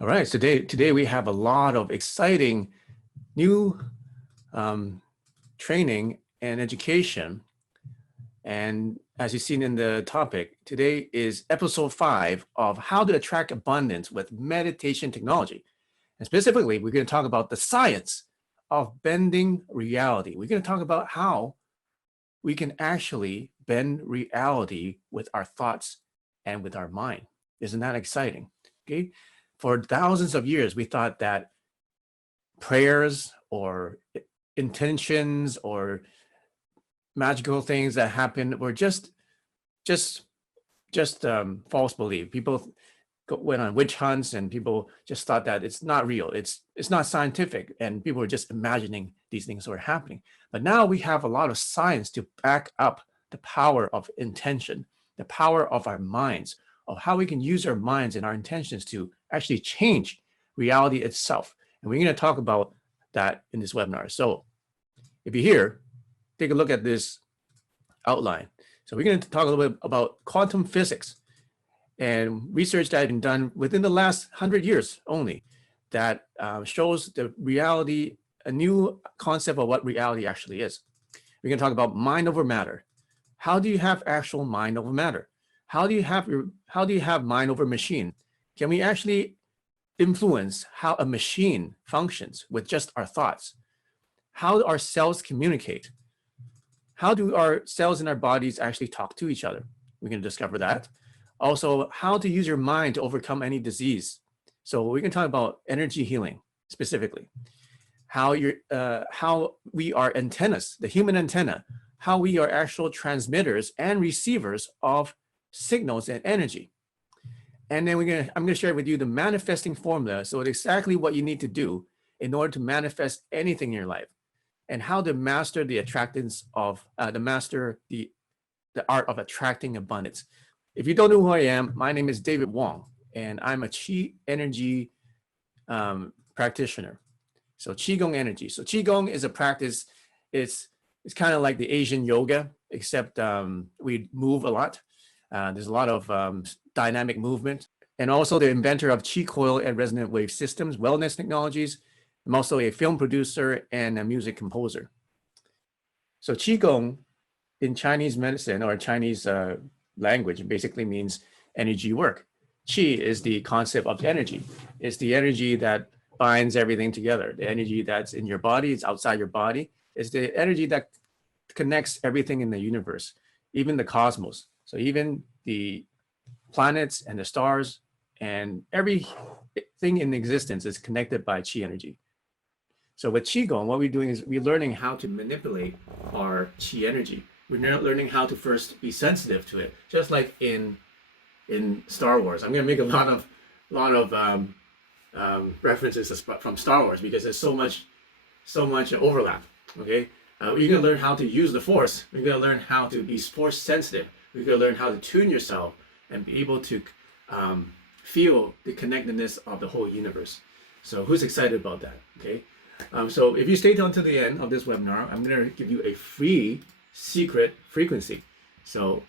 All right, so today we have a lot of exciting new training and education. And as you've seen in the topic, today is episode 5 of how to attract abundance with meditation technology. And specifically, we're going to talk about the science of bending reality. We're going to talk about how we can actually bend reality with our thoughts and with our mind. Isn't that exciting? Okay. For thousands of years, we thought that prayers or intentions or magical things that happen were just false belief. People went on witch hunts, and people just thought that it's not real. It's not scientific, and people were just imagining these things were happening. But now we have a lot of science to back up the power of intention, the power of our minds, of how we can use our minds and our intentions to actually change reality itself. And we're going to talk about that in this webinar. So if you're here, take a look at this outline. So we're going to talk a little bit about quantum physics and research that has been done within the last 100 years only that shows the reality, a new concept of what reality actually is. We're going to talk about mind over matter. How do you have actual mind over matter? How do you have mind over machine? Can we actually influence how a machine functions with just our thoughts? How do our cells communicate? How do our cells in our bodies actually talk to each other? We're going to discover that. Also, how to use your mind to overcome any disease. So we can talk about energy healing specifically. How we are antennas, the human antenna, how we are actual transmitters and receivers of signals and energy. And then I'm going to share with you the manifesting formula. So it's exactly what you need to do in order to manifest anything in your life, and how to master the attractance of the art of attracting abundance. If you don't know who I am, my name is David Wong, and I'm a Qi energy practitioner. So Qigong energy. So Qigong is a practice. It's kind of like the Asian yoga, except we move a lot. There's a lot of dynamic movement. And also the inventor of Qi coil and resonant wave systems, wellness technologies. I'm also a film producer and a music composer. So Qigong in Chinese medicine or Chinese language basically means energy work. Qi is the concept of energy. It's the energy that binds everything together. The energy that's in your body, it's outside your body. It's the energy that connects everything in the universe, even the cosmos. So even the planets and the stars and everything in existence is connected by Qi energy. So with Qigong, what we're doing is we're learning how to manipulate our Qi energy. We're learning how to first be sensitive to it, just like in Star Wars. I'm going to make a lot of references from Star Wars because there's so much overlap. Okay, you're going to learn how to use the Force. You're going to learn how to be Force sensitive. You're going to learn how to tune yourself and be able to feel the connectedness of the whole universe. So who's excited about that? Okay. So if you stay until the end of this webinar, I'm going to give you a free secret frequency. So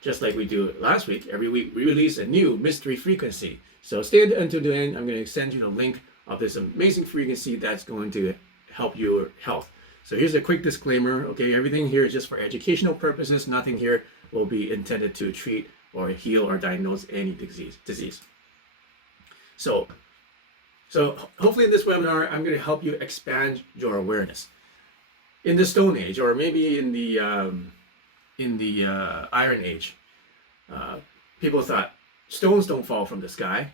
just like we do last week, every week we release a new mystery frequency. So stay until the end. I'm going to send you the link of this amazing frequency that's going to help your health. So here's a quick disclaimer. Okay, everything here is just for educational purposes. Nothing here will be intended to treat or heal or diagnose any disease. So hopefully in this webinar, I'm going to help you expand your awareness. In the Stone Age, or maybe in the Iron Age, people thought stones don't fall from the sky,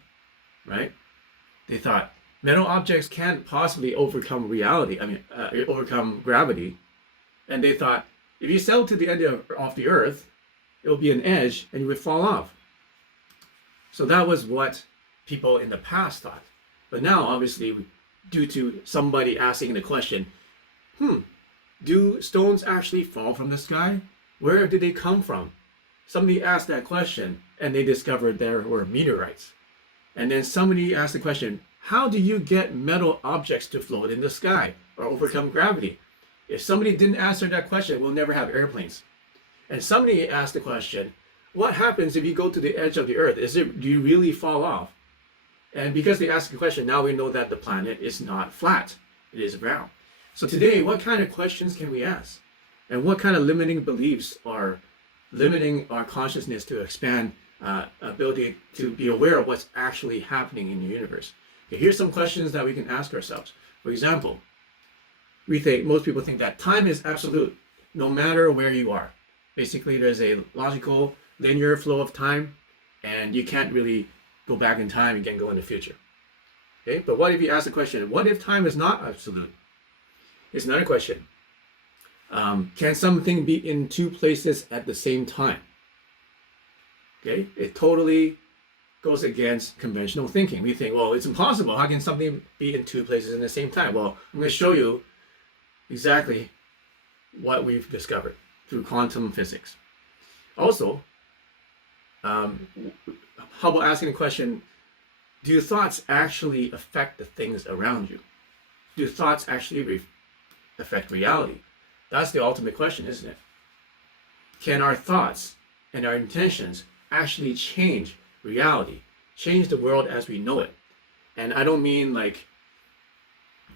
right? They thought metal objects can't possibly overcome reality. Overcome gravity. And they thought if you sail to the end of the earth, it will be an edge and you would fall off. So that was what people in the past thought. But now, obviously, due to somebody asking the question, do stones actually fall from the sky? Where did they come from? Somebody asked that question and they discovered there were meteorites. And then somebody asked the question, how do you get metal objects to float in the sky or overcome gravity? If somebody didn't answer that question, we'll never have airplanes. And somebody asked the question, what happens if you go to the edge of the earth? Do you really fall off? And because they asked the question, now we know that the planet is not flat, it is round. So today, what kind of questions can we ask? And what kind of limiting beliefs are limiting our consciousness to expand ability to be aware of what's actually happening in the universe? Okay, here's some questions that we can ask ourselves. For example, most people think that time is absolute, no matter where you are. Basically, there's a logical, linear flow of time, and you can't really go back in time, you can go in the future. Okay, but what if you ask the question, what if time is not absolute? It's another question. Can something be in two places at the same time? Okay, it totally goes against conventional thinking. We think, well, it's impossible. How can something be in two places at the same time? Well, I'm going to show you exactly what we've discovered through quantum physics. Also, how about asking the question, do thoughts actually affect the things around you? Do thoughts actually affect reality? That's the ultimate question, isn't it? Can our thoughts and our intentions actually change reality, change the world as we know it? And I don't mean like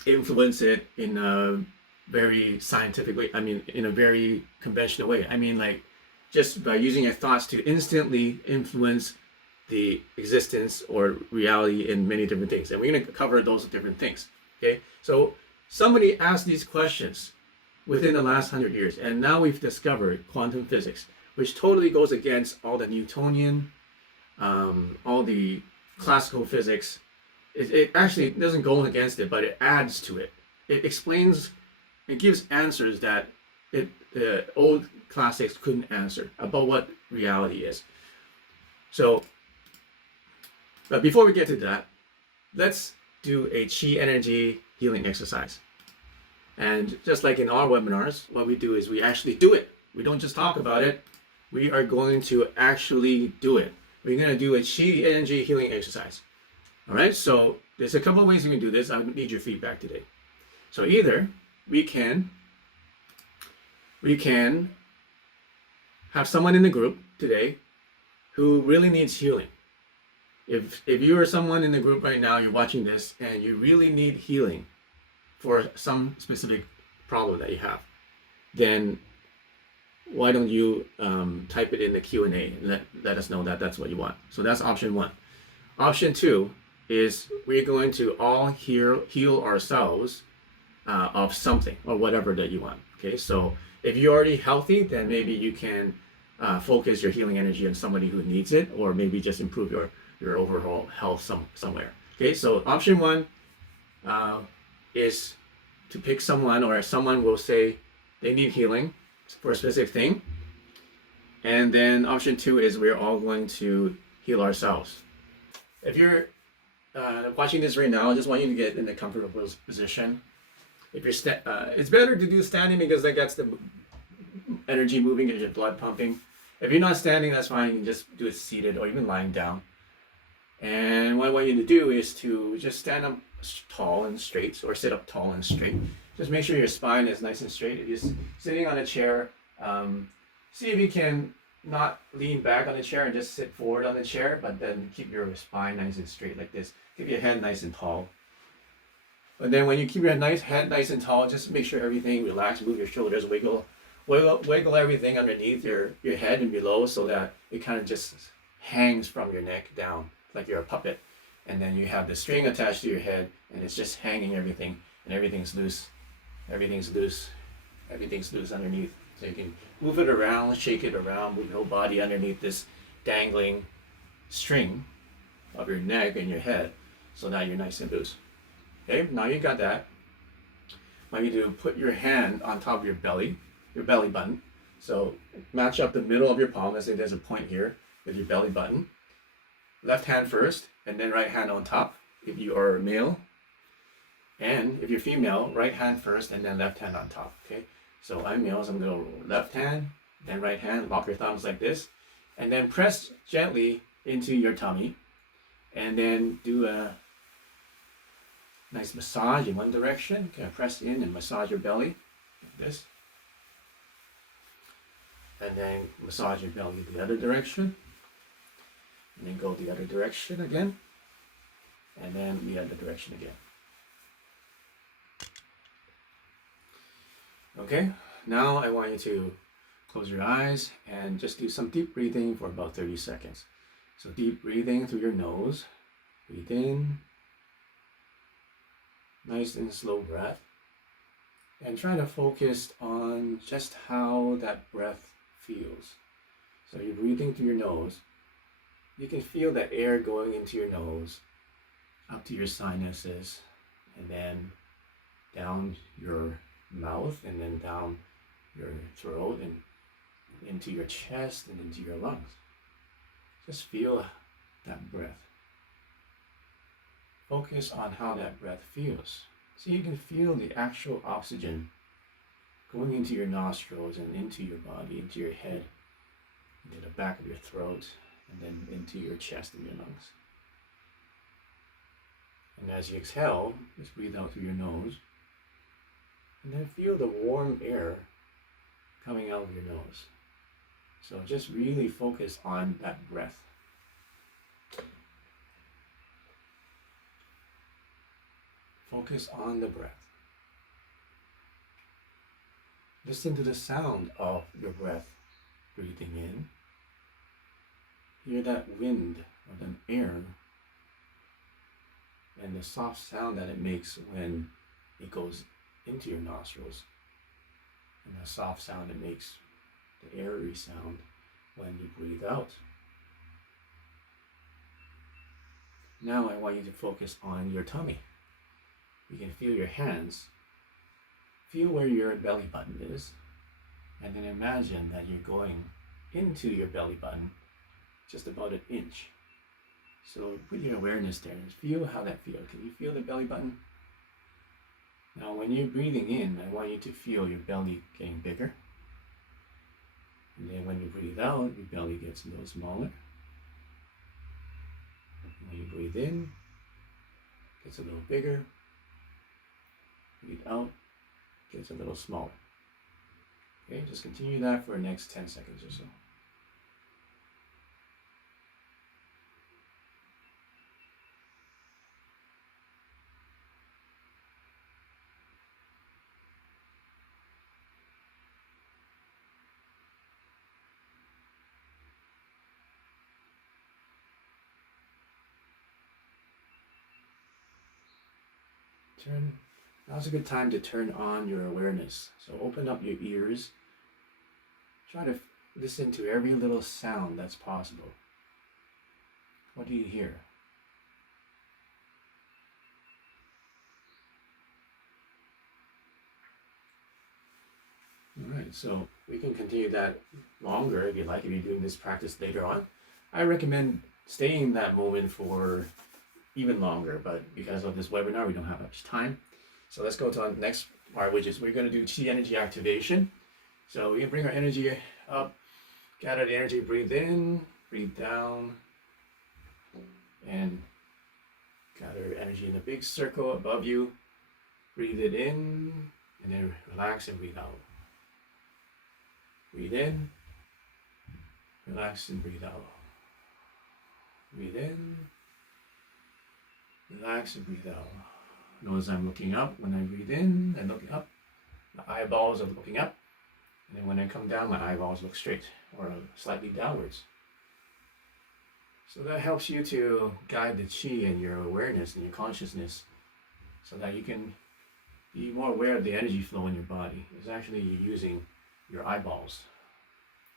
influence it in a very scientific way. I mean, in a very conventional way. I mean, like just by using your thoughts to instantly influence the existence or reality in many different things. And we're going to cover those different things. Okay. So somebody asked these questions within the last 100 years, and now we've discovered quantum physics, which totally goes against all the Newtonian, all the classical physics. It actually doesn't go against it, but it adds to it. It explains, it gives answers that the old classics couldn't answer about what reality is. So, but before we get to that, let's do a chi energy healing exercise. And just like in our webinars, what we do is we actually do it. We don't just talk about it. We are going to actually do it. We're going to do a chi energy healing exercise. All right, so there's a couple of ways we can do this. I need your feedback today. So either we can have someone in the group today who really needs healing. If you are someone in the group right now, you're watching this, and you really need healing for some specific problem that you have, then why don't you type it in the Q&A and let us know that that's what you want. So that's option one. Option two is we're going to all heal ourselves of something or whatever that you want. Okay, so if you're already healthy, then maybe you can focus your healing energy on somebody who needs it, or maybe just improve your overall health somewhere. Okay, so option one is to pick someone, or someone will say they need healing for a specific thing. And then option two is we're all going to heal ourselves. If you're watching this right now, I just want you to get in a comfortable position. If you're it's better to do standing because that gets the energy moving and your blood pumping. If you're not standing, that's fine. You can just do it seated or even lying down. And what I want you to do is to just stand up tall and straight, or sit up tall and straight. Just make sure your spine is nice and straight. If you're sitting on a chair, see if you can not lean back on the chair and just sit forward on the chair, but then keep your spine nice and straight like this. Keep your head nice and tall. And then when you keep your head nice and tall, just make sure everything relax, move your shoulders, wiggle everything underneath your head and below, so that it kind of just hangs from your neck down like you're a puppet. And then you have the string attached to your head, and it's just hanging everything, and everything's loose. Everything's loose underneath. So you can move it around, shake it around, move your whole body underneath this dangling string of your neck and your head, so now you're nice and loose. Okay, now you got that. I want you to put your hand on top of your belly button. So match up the middle of your palm. Let's say there's a point here with your belly button. Left hand first, and then right hand on top if you are male. And if you're female, right hand first and then left hand on top. Okay, so I'm male, so I'm going to go left hand, then right hand, lock your thumbs like this, and then press gently into your tummy, and then do a nice massage in one direction. Okay, press in and massage your belly like this, and then massage your belly the other direction, and then go the other direction again. and then the other direction again. Okay, now I want you to close your eyes and just do some deep breathing for about 30 seconds. So deep breathing through your nose. Breathe in. Nice and slow breath. And try to focus on just how that breath feels. So you're breathing through your nose. You can feel the air going into your nose, up to your sinuses, and then down your mouth, and then down your throat, and into your chest, and into your lungs. Just feel that breath. Focus on how that breath feels. So you can feel the actual oxygen going into your nostrils and into your body, into your head, into the back of your throat, and then into your chest and your lungs. And as you exhale, just breathe out through your nose, and then feel the warm air coming out of your nose. So just really focus on that breath. Focus on the breath. Listen to the sound of your breath breathing in. Hear that wind or the air and the soft sound that it makes when it goes into your nostrils, and the soft sound it makes, the airy sound, when you breathe out. Now I want you to focus on your tummy. You can feel your hands. Feel where your belly button is, and then imagine that you're going into your belly button just about an inch. So put your awareness there and feel how that feels. Can you feel the belly button? Now when you're breathing in, I want you to feel your belly getting bigger. And then when you breathe out, your belly gets a little smaller. When you breathe in, it gets a little bigger. Breathe out, gets a little smaller. Okay, just continue that for the next 10 seconds or so. Now's a good time to turn on your awareness. So open up your ears. Try to listen to every little sound that's possible. What do you hear? All right, so we can continue that longer if you like, if you're doing this practice later on. I recommend staying in that moment for even longer, but because of this webinar, we don't have much time. So let's go to the next part, which is we're going to do chi energy activation. So we can bring our energy up, gather the energy, breathe in, breathe down, and gather energy in a big circle above you. Breathe it in, and then relax and breathe out. Breathe in, relax and breathe out. Breathe in, relax and breathe out. Notice I'm looking up when I breathe in and looking up. My eyeballs are looking up. And then when I come down, my eyeballs look straight or slightly downwards. So that helps you to guide the chi and your awareness and your consciousness so that you can be more aware of the energy flow in your body. It's actually using your eyeballs.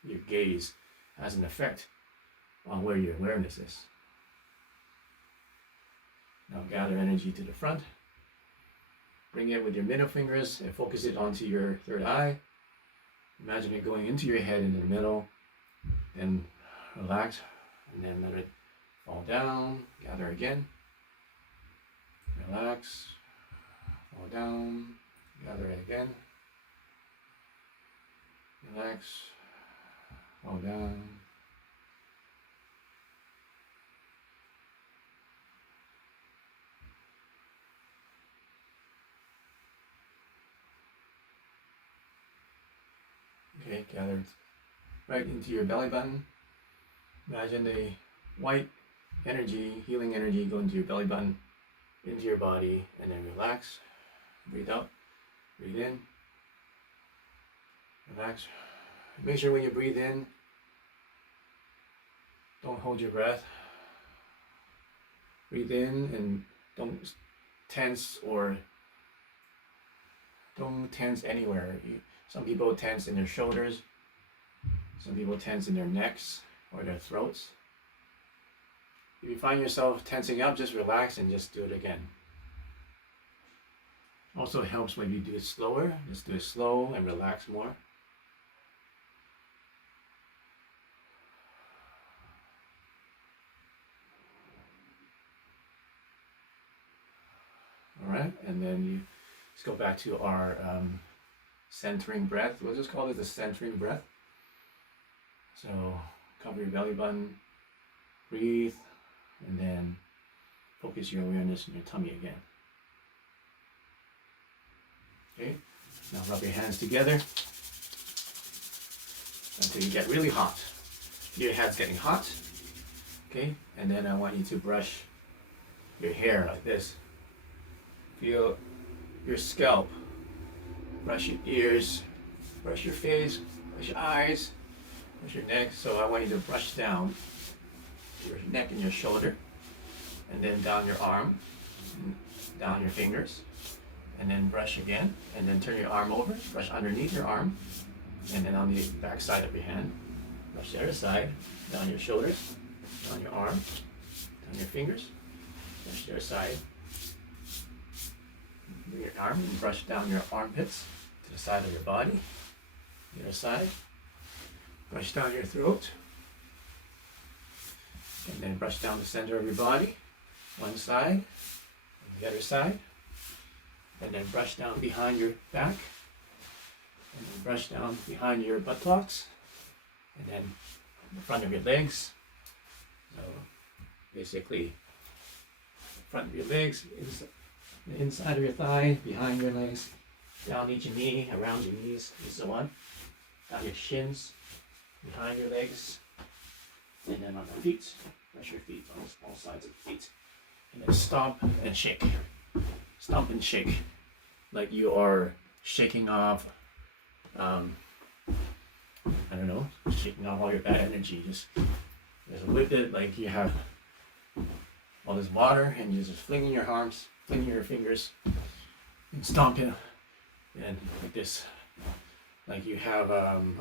Your gaze has an effect on where your awareness is. Now gather energy to the front. Bring it with your middle fingers and focus it onto your third eye. Imagine it going into your head in the middle. Then relax and then let it fall down. Gather again. Relax. Fall down. Gather it again. Relax. Fall down. Okay, gather right into your belly button. Imagine the white energy, healing energy, go into your belly button. into your body, and then relax. Breathe out, breathe in, relax. Make sure when you breathe in, don't hold your breath. Breathe in and don't tense or don't tense anywhere. Some people tense in their shoulders. Some people tense in their necks or their throats. If you find yourself tensing up, just relax and just do it again. Also helps when you do it slower. Just do it slow and relax more. All right, and then let's go back to our centering breath. We'll just call it the centering breath. So cover your belly button, breathe, and then focus your awareness in your tummy again. Okay, now rub your hands together until you get really hot. Your head's getting hot. Okay, and then I want you to brush your hair like this. Feel your scalp. Brush your ears, brush your face, brush your eyes, brush your neck. So I want you to brush down your neck and your shoulder, and then down your arm, down your fingers, and then brush again, and then turn your arm over, brush underneath your arm, and then on the back side of your hand, brush the other side, down your shoulders, down your arm, down your fingers, brush the other side, bring your arm and brush down your armpits to the side of your body, the other side, brush down your throat, and then brush down the center of your body, one side, and the other side, and then brush down behind your back, and then brush down behind your buttocks, and then the front of your legs. So basically, front of your legs, the inside of your thigh, behind your legs, down each knee, around your knees, and so on. Down your shins, behind your legs, and then on the feet, brush your feet on all sides of the feet. And then stomp and shake. Stomp and shake. Like you are shaking off, I don't know, shaking off all your bad energy. Just whip it like you have all this water and you're just flinging your arms, flinging your fingers, and stomp it. And like this, like you have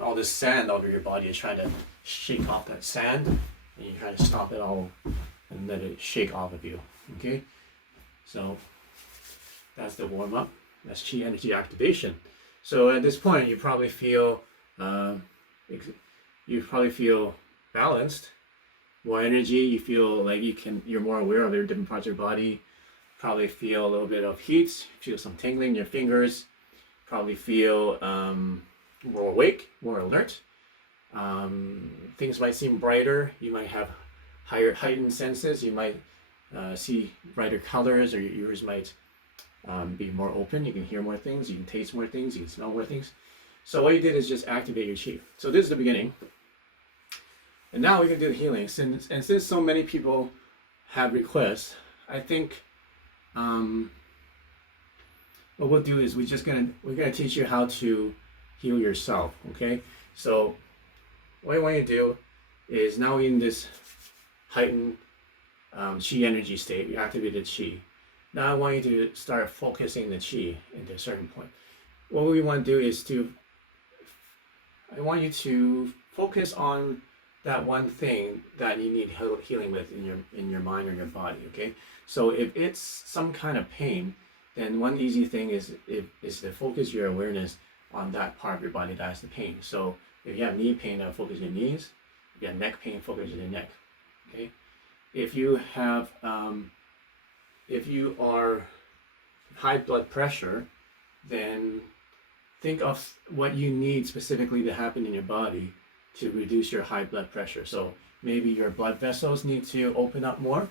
all this sand over your body. You're trying to shake off that sand, and you're trying to stomp it all and let it shake off of you. Okay, so that's the warm up. That's chi energy activation. So at this point, you probably feel balanced, more energy. You feel like you're more aware of your different parts of your body. Probably feel a little bit of heat. Feel some tingling in your fingers. Probably feel more awake, more alert. Things might seem brighter. You might have heightened senses. You might see brighter colors, or your ears might be more open. You can hear more things. You can taste more things. You can smell more things. So what you did is just activate your chi. So this is the beginning. And now we can do the healing. Since so many people have requests, I think what we'll do is we're gonna teach you how to heal yourself. Okay. So what I want you to do is, now in this heightened chi energy state, we activated chi. Now I want you to start focusing the chi into a certain point. What we want to do is I want you to focus on that one thing that you need healing with in your mind or your body. Okay. So if it's some kind of pain, then one easy thing is to focus your awareness on that part of your body that has the pain. So if you have knee pain, focus your knees. If you have neck pain, focus your neck. Okay. If you have if you are high blood pressure, then think of what you need specifically to happen in your body to reduce your high blood pressure. So maybe your blood vessels need to open up more,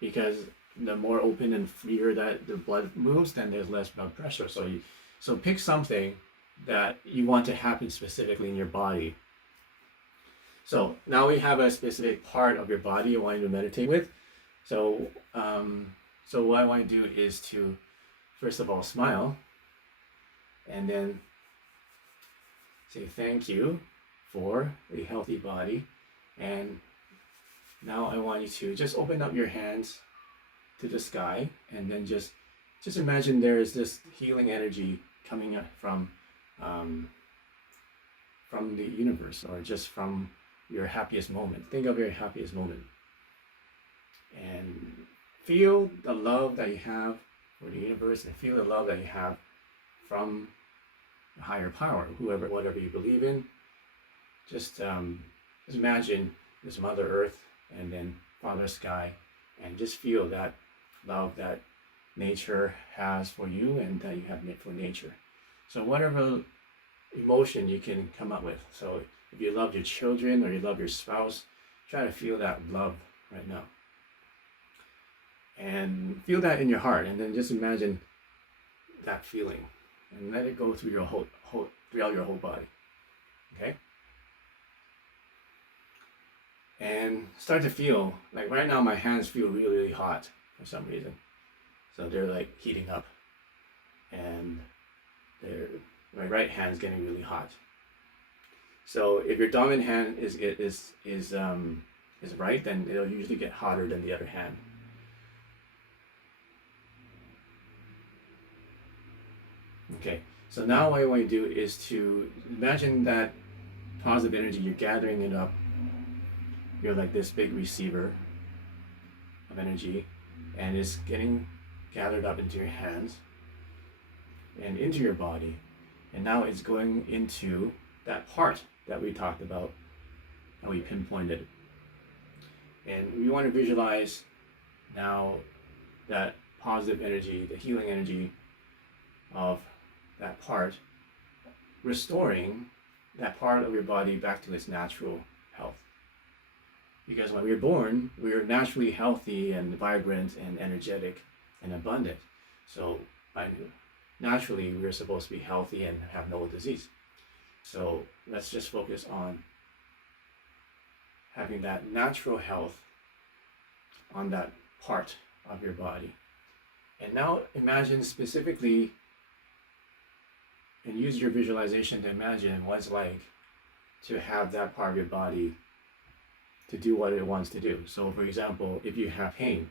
because the more open and freer that the blood moves, then there's less blood pressure. So pick something that you want to happen specifically in your body. So now we have a specific part of your body you want you to meditate with. So So what I want to do is to, first of all, smile, and then say thank you for a healthy body. And now I want you to just open up your hands to the sky, and then just imagine there is this healing energy coming up from the universe, or just from your happiest moment. Think of your happiest moment and feel the love that you have for the universe, and feel the love that you have from a higher power, whatever you believe in. Just imagine this Mother Earth and then Father Sky, and just feel that love that nature has for you and that you have for nature. So whatever emotion you can come up with. So if you love your children or you love your spouse, try to feel that love right now. And feel that in your heart, and then just imagine that feeling and let it go through your throughout your whole body. Okay? And start to feel, like right now my hands feel really, really hot for some reason. So they're like heating up, and my right hand's getting really hot. So if your dominant hand is right, then it'll usually get hotter than the other hand. Okay, so now what I want to do is to imagine that positive energy, you're gathering it up. You're like this big receiver of energy, and it's getting gathered up into your hands and into your body. And now it's going into that part that we talked about and we pinpointed. And we want to visualize now that positive energy, the healing energy of that part, restoring that part of your body back to its natural health. Because when we were born, we were naturally healthy and vibrant and energetic and abundant. So naturally, we were supposed to be healthy and have no disease. So let's just focus on having that natural health on that part of your body. And now imagine specifically, and use your visualization to imagine what it's like to have that part of your body to do what it wants to do. So for example, if you have pain,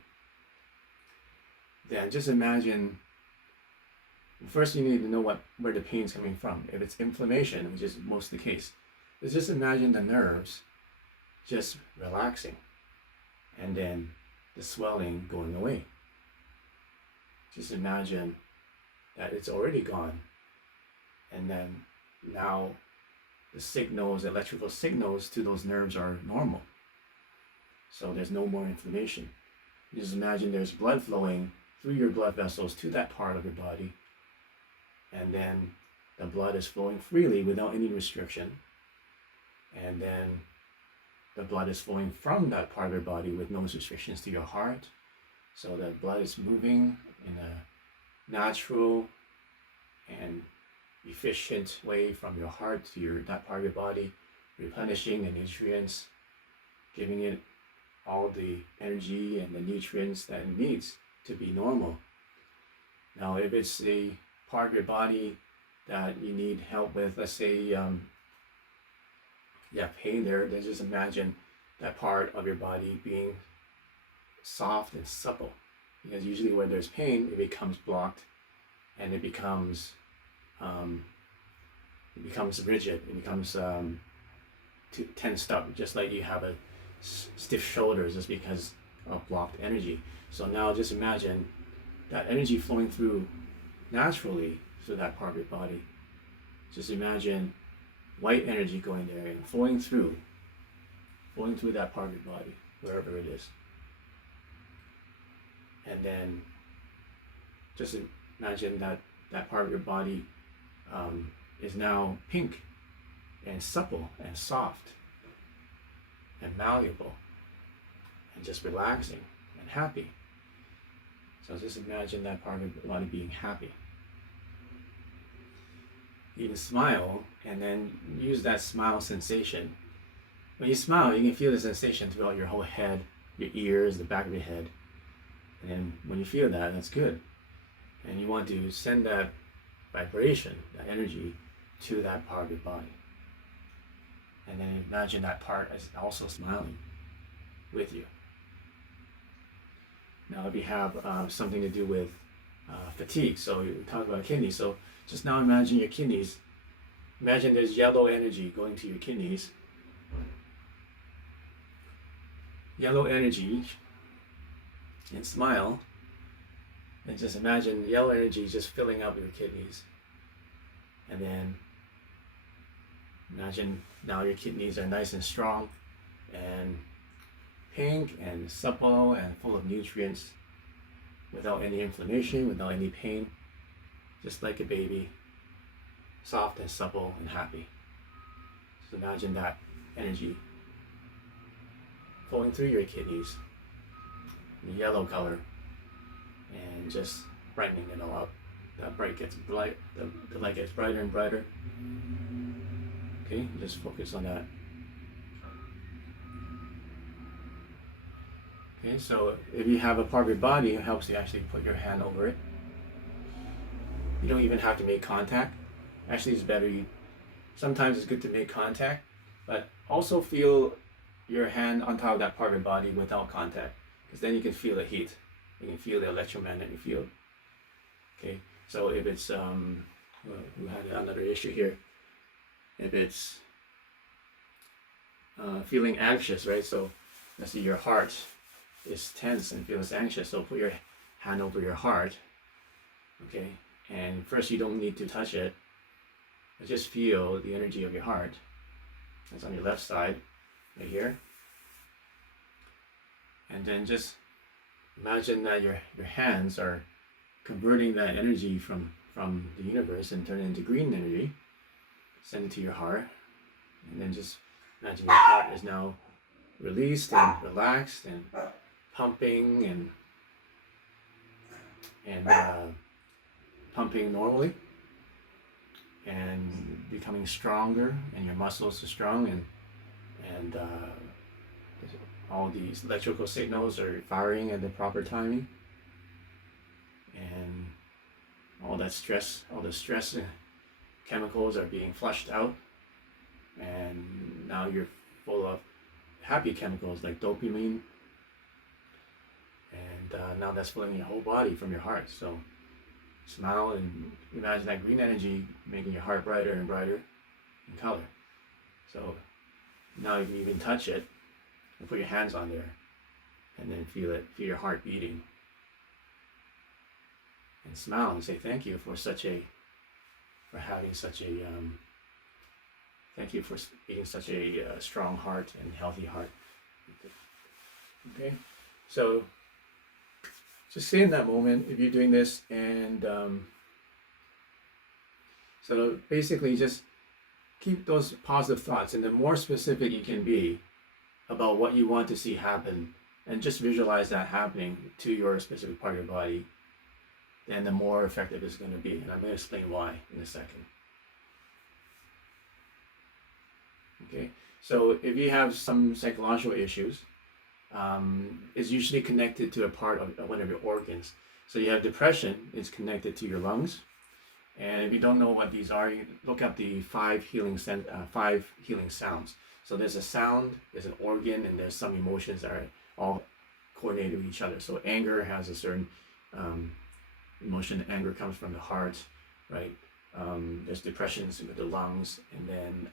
then just imagine, first you need to know where the pain is coming from. If it's inflammation, which is most of the case, just imagine the nerves just relaxing, and then the swelling going away. Just imagine that it's already gone, and then now the electrical signals to those nerves are normal. So there's no more inflammation. Just imagine there's blood flowing through your blood vessels to that part of your body, and then the blood is flowing freely without any restriction, and then the blood is flowing from that part of your body with no restrictions to your heart. So the blood is moving in a natural and efficient way from your heart to that part of your body, replenishing the nutrients, giving it all the energy and the nutrients that it needs to be normal. Now, if it's a part of your body that you need help with, let's say pain there, then just imagine that part of your body being soft and supple. Because usually when there's pain, it becomes blocked, and it becomes rigid, it becomes tensed up, just like you have a stiff shoulders just because of blocked energy. So now just imagine that energy flowing through naturally through that part of your body. Just imagine white energy going there and flowing through that part of your body, wherever it is. And then just imagine that part of your body is now pink and supple and soft and malleable and just relaxing and happy. So just imagine that part of your body being happy. You can smile and then use that smile sensation. When you smile, you can feel the sensation throughout your whole head, your ears, the back of your head. And then when you feel that, that's good. And you want to send that vibration, that energy, to that part of your body. And then imagine that part is also smiling with you. Now, if you have something to do with fatigue, so you talk about kidneys, so just now imagine your kidneys. Imagine there's yellow energy going to your kidneys. Yellow energy, and smile. And just imagine yellow energy just filling up your kidneys. And then imagine now your kidneys are nice and strong and pink and supple and full of nutrients, without any inflammation, without any pain, just like a baby, soft and supple and happy. So imagine that energy flowing through your kidneys, the yellow color, and just brightening it all up. That bright gets bright, the light gets brighter and brighter. Okay, just focus on that. Okay, so if you have a part of your body, it helps you actually put your hand over it. You don't even have to make contact. Actually, it's better. Sometimes it's good to make contact, but also feel your hand on top of that part of your body without contact, because then you can feel the heat. You can feel the electromagnetic field. Okay, so if it's we had another issue here. If it's feeling anxious, right? So let's see, your heart is tense and feels anxious. So put your hand over your heart. Okay, and first you don't need to touch it. But just feel the energy of your heart. It's on your left side, right here. And then just imagine that your hands are converting that energy from the universe and turn it into green energy. Send it to your heart. And then just imagine your heart is now released and relaxed and pumping and pumping normally and becoming stronger, and your muscles are strong, and all these electrical signals are firing at the proper timing, and all the stress chemicals are being flushed out, and now you're full of happy chemicals like dopamine, and now that's filling your whole body from your heart. So smile and imagine that green energy making your heart brighter and brighter in color. So now you can even touch it and put your hands on there, and then feel your heart beating, and smile and say thank you for having such a thank you for being such a strong heart and healthy heart. Okay, so just stay in that moment if you're doing this, and so basically just keep those positive thoughts, and the more specific you can be about what you want to see happen, and just visualize that happening to your specific part of your body, then the more effective it's going to be. And I'm going to explain why in a second. Okay, so if you have some psychological issues, it's usually connected to a part of one of your organs. So you have depression, it's connected to your lungs. And if you don't know what these are, you look up the five healing sounds. So there's a sound, there's an organ, and there's some emotions that are all coordinated with each other. So anger has a certain emotion. Anger comes from the heart, right? There's depressions with the lungs, and then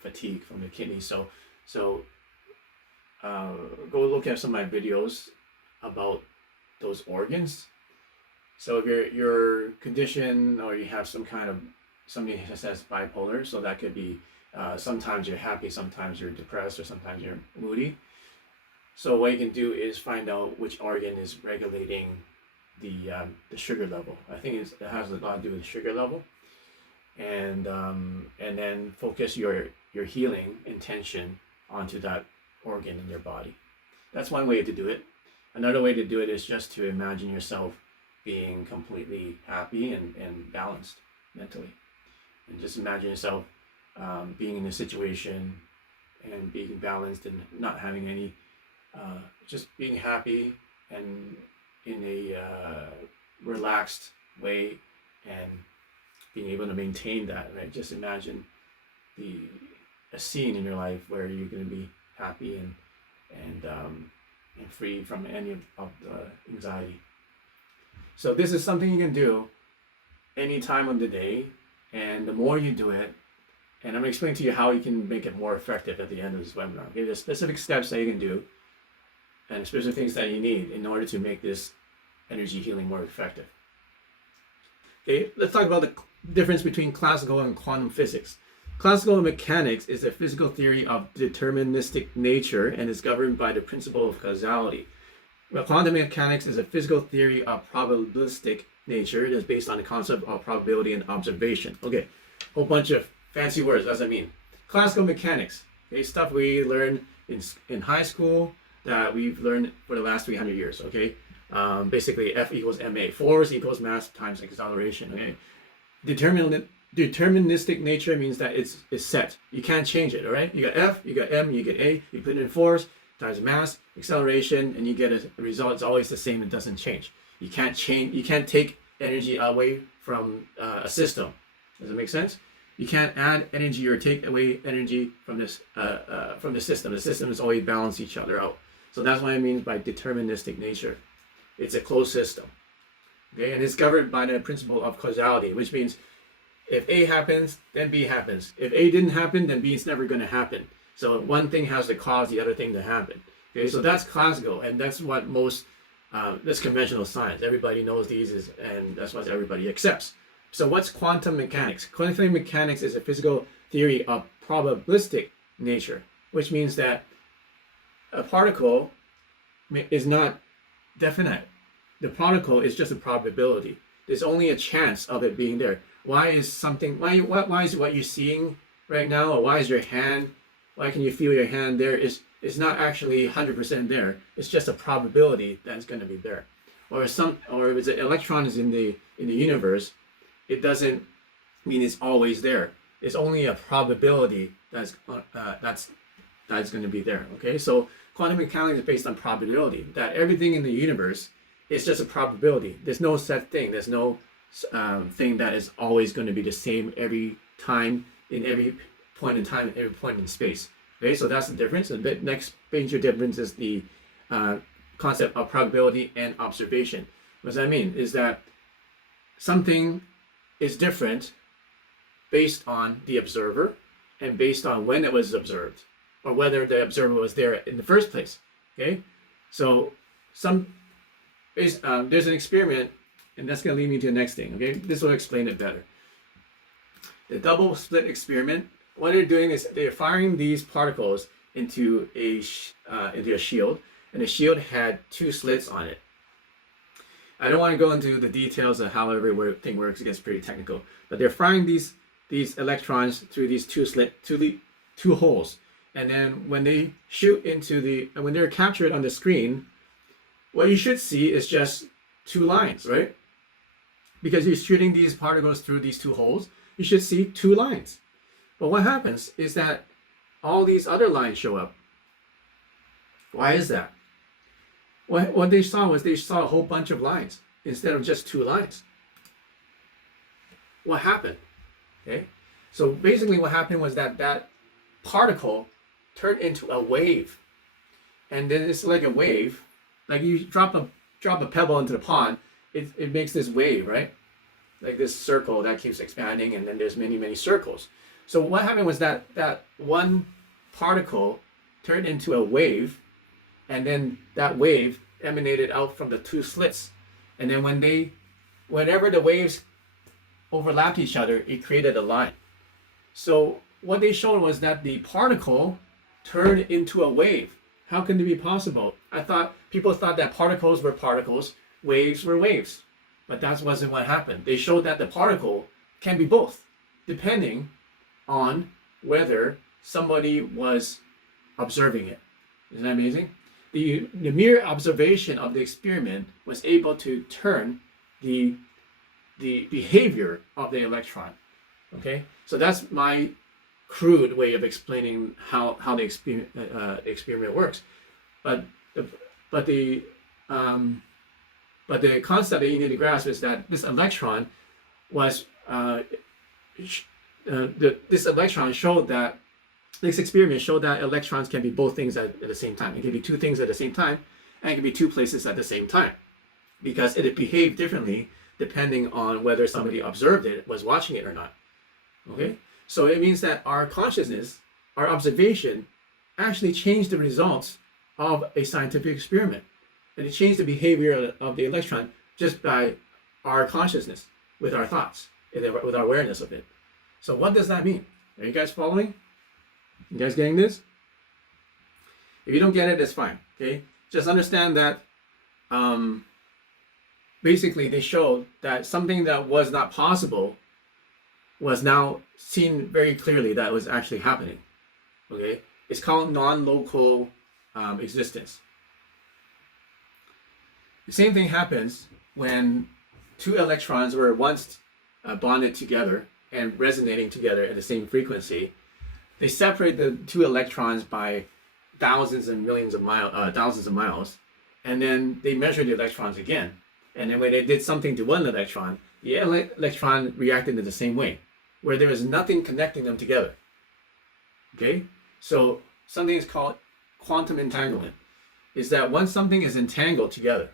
fatigue from the kidneys. So go look at some of my videos about those organs. So if your condition, or you have somebody who says bipolar, so that could be sometimes you're happy, sometimes you're depressed, or sometimes you're moody. So what you can do is find out which organ is regulating the sugar level. I think it has a lot to do with sugar level, and then focus your healing intention onto that organ in your body. That's one way to do it. Another way to do it is just to imagine yourself being completely happy and balanced mentally, and just imagine yourself being in a situation and being balanced and not having any just being happy and in a relaxed way and being able to maintain that, right? Just imagine a scene in your life where you're going to be happy and free from any of the anxiety. So this is something you can do any time of the day, and the more you do it, and I'm going to explain to you how you can make it more effective at the end of this webinar. Okay, there's specific steps that you can do and specific things that you need in order to make this energy healing more effective. Okay, let's talk about the difference between classical and quantum physics. Classical mechanics is a physical theory of deterministic nature and is governed by the principle of causality. Well, quantum mechanics is a physical theory of probabilistic nature. It is based on the concept of probability and observation. Okay, whole bunch of fancy words. What does that mean? Classical mechanics, okay, stuff we learn in high school that we've learned for the last 300 years. Okay, basically F equals ma, force equals mass times acceleration. Okay, deterministic nature means that it's set. You can't change it. All right, you got F, you got m, you get a. You put in force times mass acceleration, and you get a result. It's always the same. It doesn't change. You can't change. You can't take energy away from a system. Does it make sense? You can't add energy or take away energy from this from the system. The system is always balance each other out. So that's what it means by deterministic nature. It's a closed system. Okay, and it's governed by the principle of causality, which means if A happens, then B happens. If A didn't happen, then B is never going to happen. So one thing has to cause the other thing to happen. Okay, so that's classical, and that's what most that's conventional science. Everybody knows these, and that's what everybody accepts. So what's quantum mechanics? Quantum mechanics is a physical theory of probabilistic nature, which means that a particle is not definite. The particle is just a probability. There's only a chance of it being there. Why is something? Why is what you're seeing right now, or why is your hand? Why can you feel your hand there? Is not actually 100% there. It's just a probability that it's going to be there. Or if an electron is in the universe, it doesn't mean it's always there. It's only a probability that's going to be there. Okay, so quantum mechanics is based on probability. That everything in the universe is just a probability. There's no set thing. There's no thing that is always going to be the same every time in every point in time, every point in space. Okay, so that's the difference. And the next major difference is the concept of probability and observation. What does that mean? Is that something is different based on the observer and based on when it was observed, or whether the observer was there in the first place. Okay, so there's an experiment, and that's going to lead me to the next thing. Okay, this will explain it better. The double slit experiment. What they're doing is they're firing these particles into a shield, and the shield had two slits on it. I don't want to go into the details of how everything works. It gets pretty technical, but they're firing these electrons through these two holes, and then when they shoot into when they're captured on the screen, what you should see is just two lines, right? Because you're shooting these particles through these two holes, you should see two lines. But what happens is that all these other lines show up. Why is that? What they saw was they saw a whole bunch of lines instead of just two lines. What happened? Okay, so basically what happened was that particle turned into a wave, and then it's like a wave, like you drop a pebble into the pond, it makes this wave, right? Like this circle that keeps expanding, and then there's many circles. So what happened was that one particle turned into a wave, and then that wave emanated out from the two slits. And then whenever the waves overlapped each other, it created a line. So what they showed was that the particle turned into a wave. How can it be possible? People thought that particles were particles, waves were waves. But that wasn't what happened. They showed that the particle can be both, depending on whether somebody was observing it. Isn't that amazing? The mere observation of the experiment was able to turn the behavior of the electron. Okay, so that's my crude way of explaining how the experiment works. But the But the concept that you need to grasp is that this electron was, this electron showed that, this experiment showed that electrons can be both things at the same time. It can be two things at the same time, and it can be two places at the same time, because it behaved differently depending on whether somebody observed it, was watching it or not. Okay? So it means that our consciousness, our observation, actually changed the results of a scientific experiment. And it changed the behavior of the electron just by our consciousness, with our thoughts, with our awareness of it. So what does that mean? Are you guys following? You guys getting this? If you don't get it, that's fine. Okay? Just understand that basically they showed that something that was not possible was now seen very clearly that was actually happening. Okay? It's called non-local existence. The same thing happens when two electrons were once bonded together and resonating together at the same frequency. They separate the two electrons by thousands and millions of miles, and then they measure the electrons again. And then when they did something to one electron, the electron reacted in the same way, where there is nothing connecting them together. Okay? So something is called quantum entanglement. Is that once something is entangled together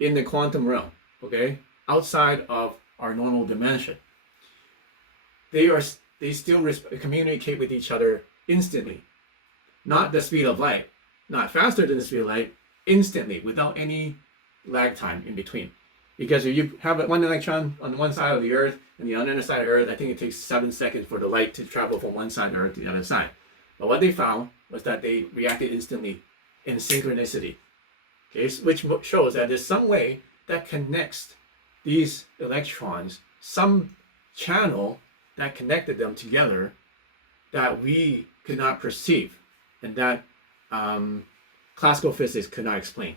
in the quantum realm, okay, outside of our normal dimension, they still communicate with each other instantly. Not the speed of light, not faster than the speed of light, instantly, without any lag time in between. Because if you have one electron on one side of the Earth and the other side of Earth, I think it takes 7 seconds for the light to travel from one side of Earth to the other side. But what they found was that they reacted instantly in synchronicity. Okay, which shows that there's some way that connects these electrons, some channel that connected them together that we could not perceive, and that classical physics could not explain.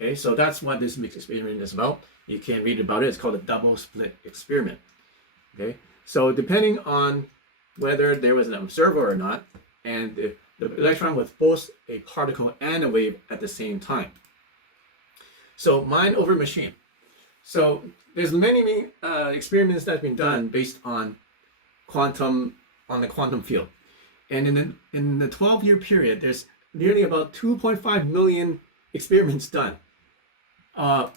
Okay, so that's what this mixed experiment is about. You can read about it. It's called a double slit experiment. Okay, so depending on whether there was an observer or not, and the electron was both a particle and a wave at the same time. So mind over machine. So there's many experiments that have been done based on the quantum field. And in the 12-year period, there's nearly about 2.5 million experiments done of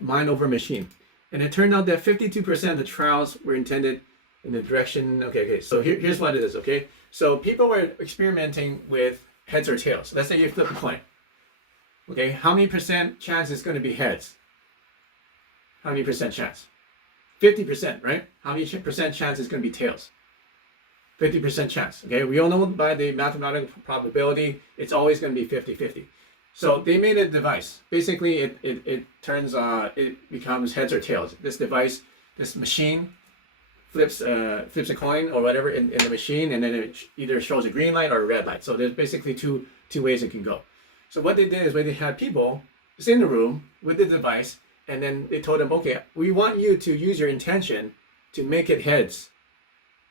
mind over machine. And it turned out that 52% of the trials were intended in the direction, okay, so here's what it is, okay? So people were experimenting with heads or tails. Let's say you flip a coin. Okay, how many percent chance is going to be heads? How many percent chance? 50%, right? How many percent chance is going to be tails? 50% chance, okay? We all know by the mathematical probability, it's always going to be 50-50. So they made a device. Basically, it becomes heads or tails. This device, this machine, flips a coin or whatever in the machine, and then it either shows a green light or a red light. So there's basically two ways it can go. So what they did is they had people just in the room with the device, and then they told them, okay, we want you to use your intention to make it heads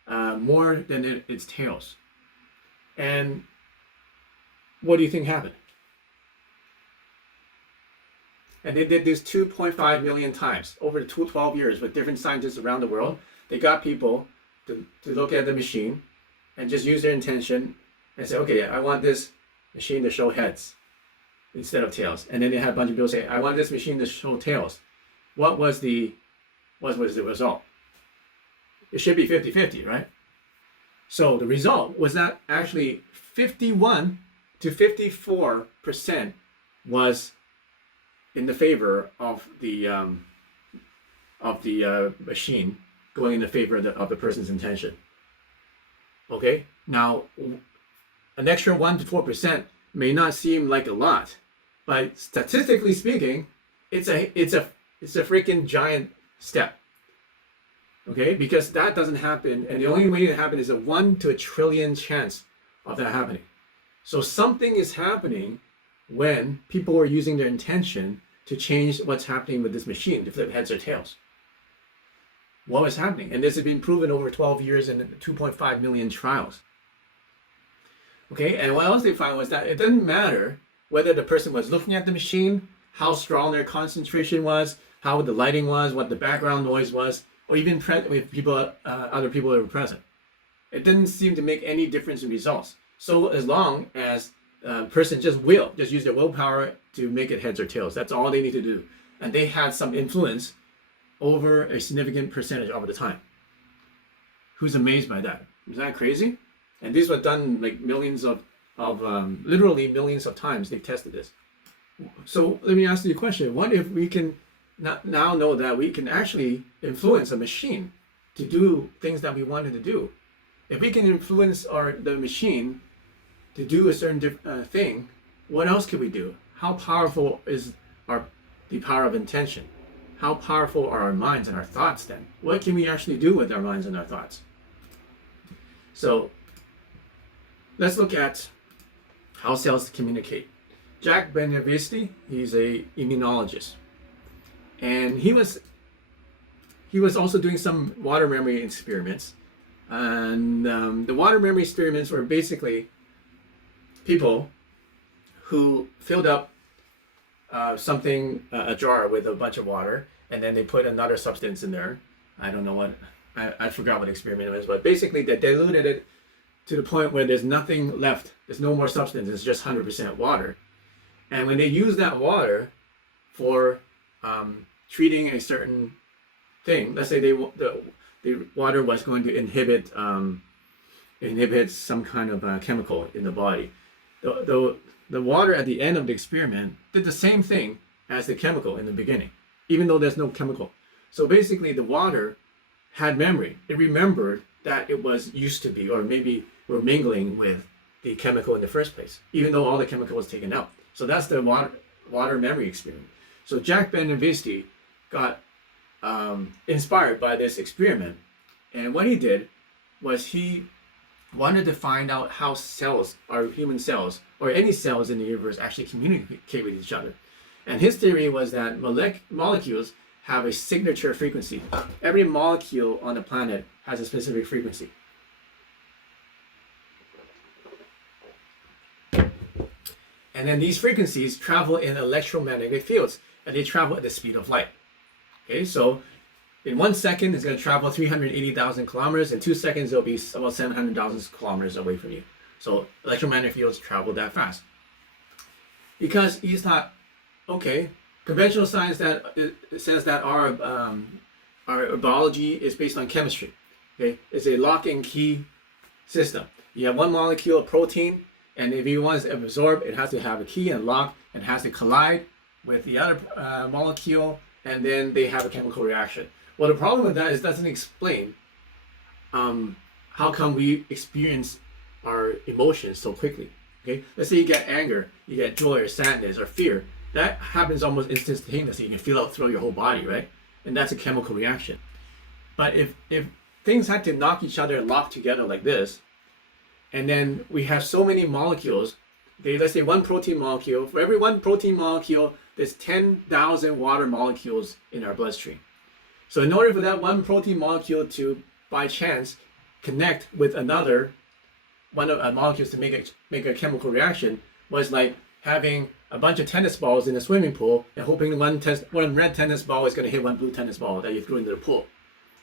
more than it's tails. And what do you think happened? And they did this 2.5 million times over the 12 years with different scientists around the world. They got people to look at the machine and just use their intention and say, okay, I want this machine to show heads instead of tails. And then they had a bunch of people say, I want this machine to show tails. What was the result? It should be 50-50, right? So the result was that actually 51 to 54% was in the favor of the machine going in the favor of the person's intention. Okay, now an extra 1 to 4% may not seem like a lot, but statistically speaking, it's a freaking giant step. Okay, because that doesn't happen, and the only way it happen is a 1 to a trillion chance of that happening. So something is happening when people are using their intention to change what's happening with this machine to flip heads or tails. What was happening? And this has been proven over 12 years in 2.5 million trials. Okay, and what else they found was that it doesn't matter whether the person was looking at the machine, how strong their concentration was, how the lighting was, what the background noise was, or even if people, other people were present. It didn't seem to make any difference in results. So as long as a person just use their willpower to make it heads or tails. That's all they need to do. And they had some influence over a significant percentage over the time. Who's amazed by that? Is that crazy? And these were done like literally millions of times they've tested this. So let me ask you a question. What if we can now know that we can actually influence a machine to do things that we wanted to do? If we can influence the machine to do a certain thing, what else can we do? How powerful is the power of intention? How powerful are our minds and our thoughts then? What can we actually do with our minds and our thoughts? So let's look at how cells communicate. Jack Benveniste, he's a immunologist, and he was also doing some water memory experiments. And the water memory experiments were basically people who filled up a jar with a bunch of water, and then they put another substance in there. I don't know what, I forgot what the experiment was, but basically they diluted it to the point where there's nothing left. There's no more substance, it's just 100% water. And when they use that water for treating a certain thing, let's say the water was going to inhibit some kind of chemical in the body. The water at the end of the experiment did the same thing as the chemical in the beginning, even though there's no chemical. So basically the water had memory. It remembered that it was used to be, or maybe were mingling with the chemical in the first place, even though all the chemical was taken out. So that's the water memory experiment. So Jack Benveniste got inspired by this experiment. And what he did was he wanted to find out how cells, our human cells, or any cells in the universe actually communicate with each other. And his theory was that molecules have a signature frequency. Every molecule on the planet has a specific frequency. And then these frequencies travel in electromagnetic fields, and they travel at the speed of light. Okay, so in 1 second, it's going to travel 380,000 kilometers. In 2 seconds, it'll be about 700,000 kilometers away from you. So electromagnetic fields travel that fast. Because he thought, okay, conventional science says that our biology is based on chemistry. Okay, it's a lock and key system. You have one molecule of protein, and if you want to absorb, it has to have a key and lock, and has to collide with the other molecule, and then they have a chemical reaction. Well, the problem with that is it doesn't explain how come we experience our emotions so quickly. Okay, let's say you get anger, you get joy or sadness or fear. That happens almost instantaneously. You can feel it through your whole body, right? And that's a chemical reaction. But if things had to knock each other and lock together like this, and then we have so many molecules, okay, let's say one protein molecule, for every one protein molecule, there's 10,000 water molecules in our bloodstream. So in order for that one protein molecule to, by chance, connect with another one of molecules to make a chemical reaction, was like having a bunch of tennis balls in a swimming pool and hoping one red tennis ball is going to hit one blue tennis ball that you threw into the pool.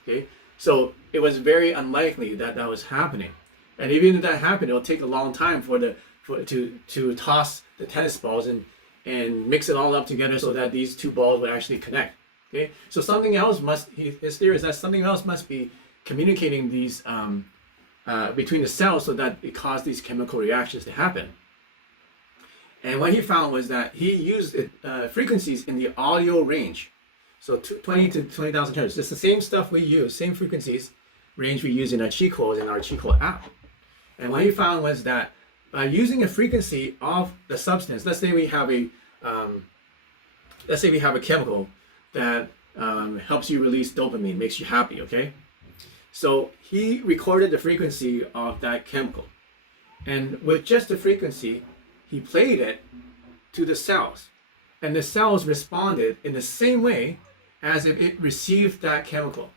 Okay, so it was very unlikely that was happening. And even if that happened, it'll take a long time to toss the tennis balls and mix it all up together so that these two balls would actually connect. Okay, so something else his theory is that something else must be communicating these between the cells so that it caused these chemical reactions to happen. And what he found was that he used frequencies in the audio range. So 20 to 20,000 hertz. It's the same stuff we use, same frequencies range we use in our cheat codes in our cheat code app. And what he found was that by using a frequency of the substance, let's say we have a chemical that helps you release dopamine, makes you happy, okay? So he recorded the frequency of that chemical. And with just the frequency, he played it to the cells. And the cells responded in the same way as if it received that chemical,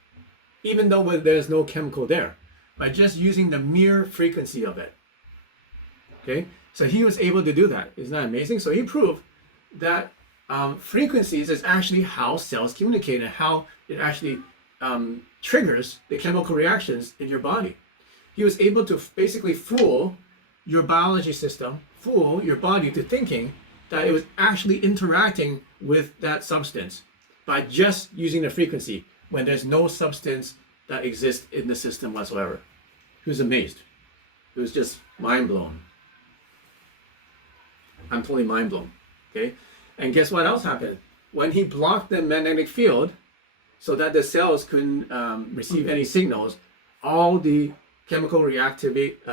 even though there's no chemical there, by just using the mere frequency of it. Okay, so he was able to do that. Isn't that amazing? So he proved that frequencies is actually how cells communicate and how it actually triggers the chemical reactions in your body. He was able to basically fool your biology system, fool your body to thinking that it was actually interacting with that substance by just using the frequency when there's no substance that exists in the system whatsoever. He was amazed. He was just mind blown. I'm totally mind blown. Okay? And guess what else happened? When he blocked the magnetic field so that the cells couldn't receive any signals, all the chemical reactions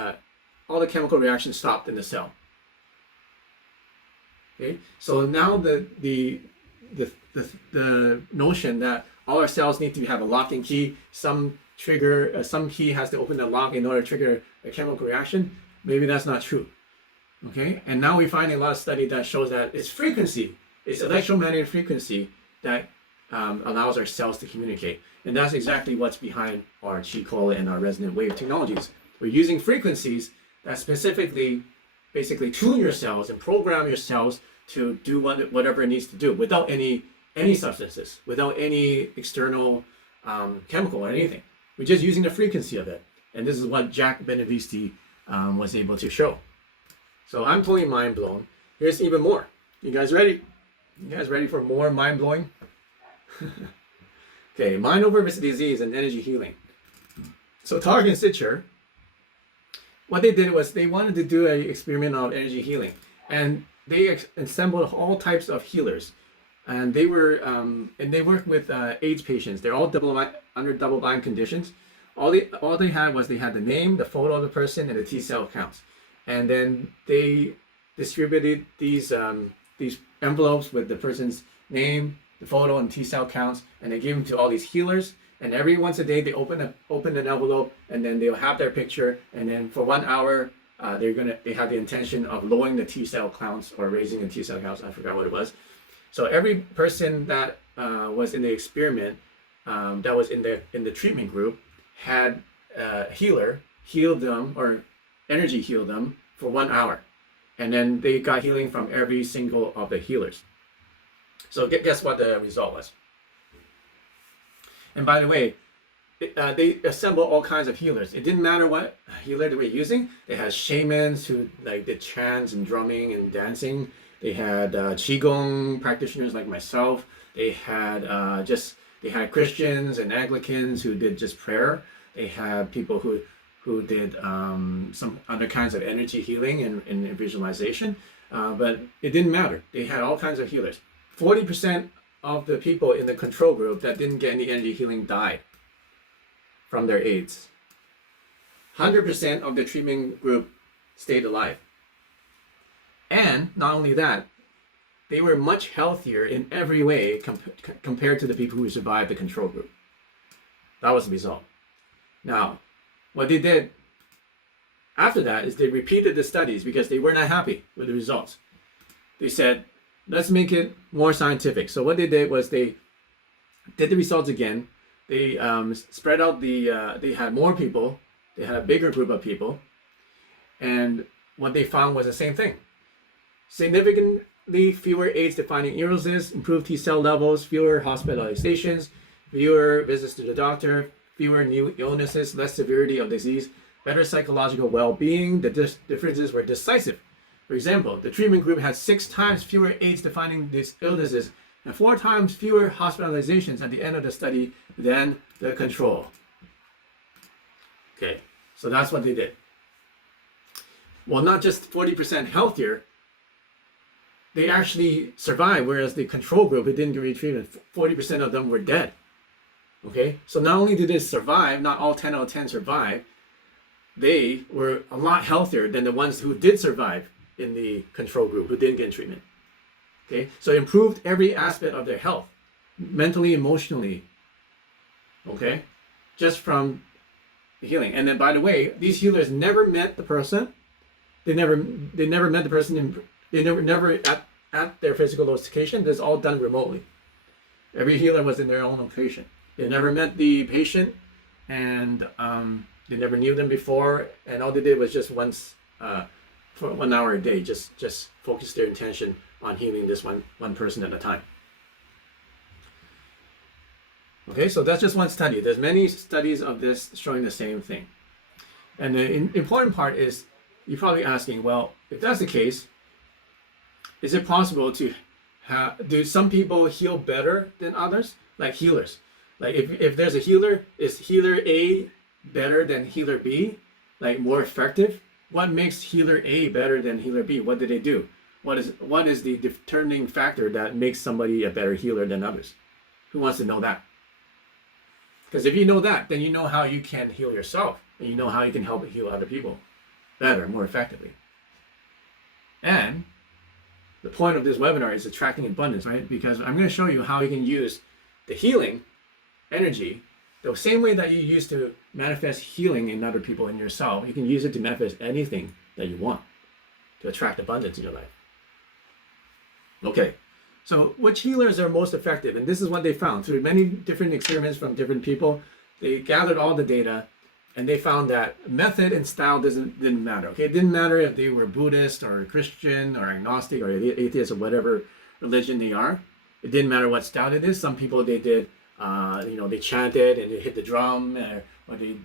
stopped in the cell. Okay, so now the notion that all our cells need to have a locking key, some key has to open the lock in order to trigger a chemical reaction, maybe that's not true. Okay, and now we find a lot of study that shows that it's frequency, it's electromagnetic frequency that allows our cells to communicate. And that's exactly what's behind our Qi and our resonant wave technologies. We're using frequencies that specifically basically tune your cells and program your cells to do whatever it needs to do without any substances, without any external chemical or anything. We're just using the frequency of it. And this is what Jack Benevisti was able to show. So I'm totally mind blown. Here's even more. You guys ready? You guys ready for more mind blowing? Okay, mind over disease and energy healing. So Targ and Sitcher, what they did was they wanted to do an experiment of energy healing, and they assembled all types of healers, and they worked with AIDS patients. They're all under double-blind conditions. All they had was they had the name, the photo of the person, and the T cell counts, and then they distributed these envelopes with the person's name, the photo, and T cell counts, and they gave them to all these healers. And every once a day they open an envelope, and then they'll have their picture, and then for 1 hour they have the intention of lowering the T cell counts or raising the T cell counts. I forgot what it was. So every person that was in the experiment, that was in the treatment group, had a healer heal them or energy heal them for 1 hour, and then they got healing from every single of the healers. So guess what the result was? And by the way, they assembled all kinds of healers. It didn't matter what healer they were using. They had shamans who did chants and drumming and dancing. They had qigong practitioners like myself. They had Christians and Anglicans who did just prayer. They had people who did some other kinds of energy healing and visualization. But it didn't matter. They had all kinds of healers. 40% of the people in the control group that didn't get any energy healing died from their AIDS. 100% of the treatment group stayed alive. And not only that, they were much healthier in every way compared to the people who survived the control group. That was the result. Now, what they did after that is they repeated the studies because they were not happy with the results. They said, let's make it more scientific. So what they did was they did the results again. They spread out they had more people. They had a bigger group of people. And what they found was the same thing. Significantly fewer AIDS-defining illnesses, improved T cell levels, fewer hospitalizations, fewer visits to the doctor, fewer new illnesses, less severity of disease, better psychological well-being. The differences were decisive. For example, the treatment group had 6 times fewer AIDS-defining illnesses and 4 times fewer hospitalizations at the end of the study than the control. Okay, so that's what they did. Well, not just 40% healthier, they actually survived, whereas the control group who didn't get retreated, 40% of them were dead. Okay, so not only did they survive, not all 10 out of 10 survived, they were a lot healthier than the ones who did survive in the control group, who didn't get treatment. Okay, so it improved every aspect of their health, mentally, emotionally. Okay, just from the healing. And then, by the way, these healers never met the person. They never met the person. They never at their physical location. This is all done remotely. Every healer was in their own location. They never met the patient, and they never knew them before. And all they did was just once for 1 hour a day, just focus their intention on healing this one person at a time. Okay, so that's just one study. There's many studies of this showing the same thing. And the important part is, you're probably asking, well, if that's the case, is it possible to do some people heal better than others? Like healers. Like if there's a healer, is healer A better than healer B? Like more effective? What makes healer A better than healer B? What did they do? What is the determining factor that makes somebody a better healer than others? Who wants to know that? Because if you know that, then you know how you can heal yourself, and you know how you can help heal other people better, more effectively. And the point of this webinar is attracting abundance, right? Because I'm going to show you how you can use the healing energy the same way that you use to manifest healing in other people and yourself. You can use it to manifest anything that you want to attract abundance in your life. Okay, so which healers are most effective? And this is what they found through many different experiments from different people. They gathered all the data, and they found that method and style didn't matter. Okay, it didn't matter if they were Buddhist or Christian or agnostic or atheist or whatever religion they are. It didn't matter what style it is. Some people, they did, they chanted and they hit the drum, or they,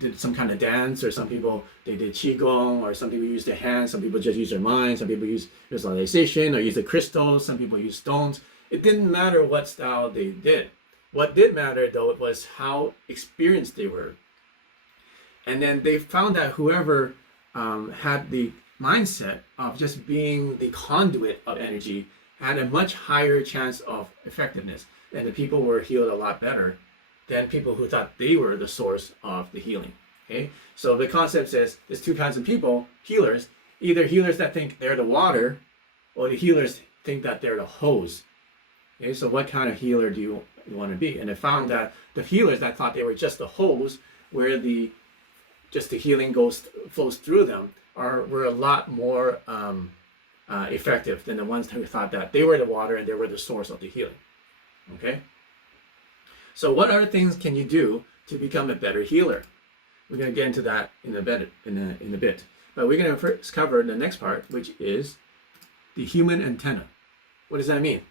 did some kind of dance. Or some people, they did qigong, or some people use their hands. Some people just use their mind. Some people use visualization or use the crystals. Some people use stones. It didn't matter what style they did. What did matter, though, was how experienced they were. And then they found that whoever had the mindset of just being the conduit of energy had a much higher chance of effectiveness. And the people were healed a lot better than people who thought they were the source of the healing. Okay, so the concept says there's two kinds of people, healers. Either healers that think they're the water, or the healers think that they're the hose. Okay, so what kind of healer do you want to be? And they found that the healers that thought they were just the hose, where the healing flows through them, were a lot more effective than the ones who thought that they were the water and they were the source of the healing. Okay, so what other things can you do to become a better healer? We're going to get into that in a bit. But we're going to first cover the next part, which is the human antenna. What does that mean?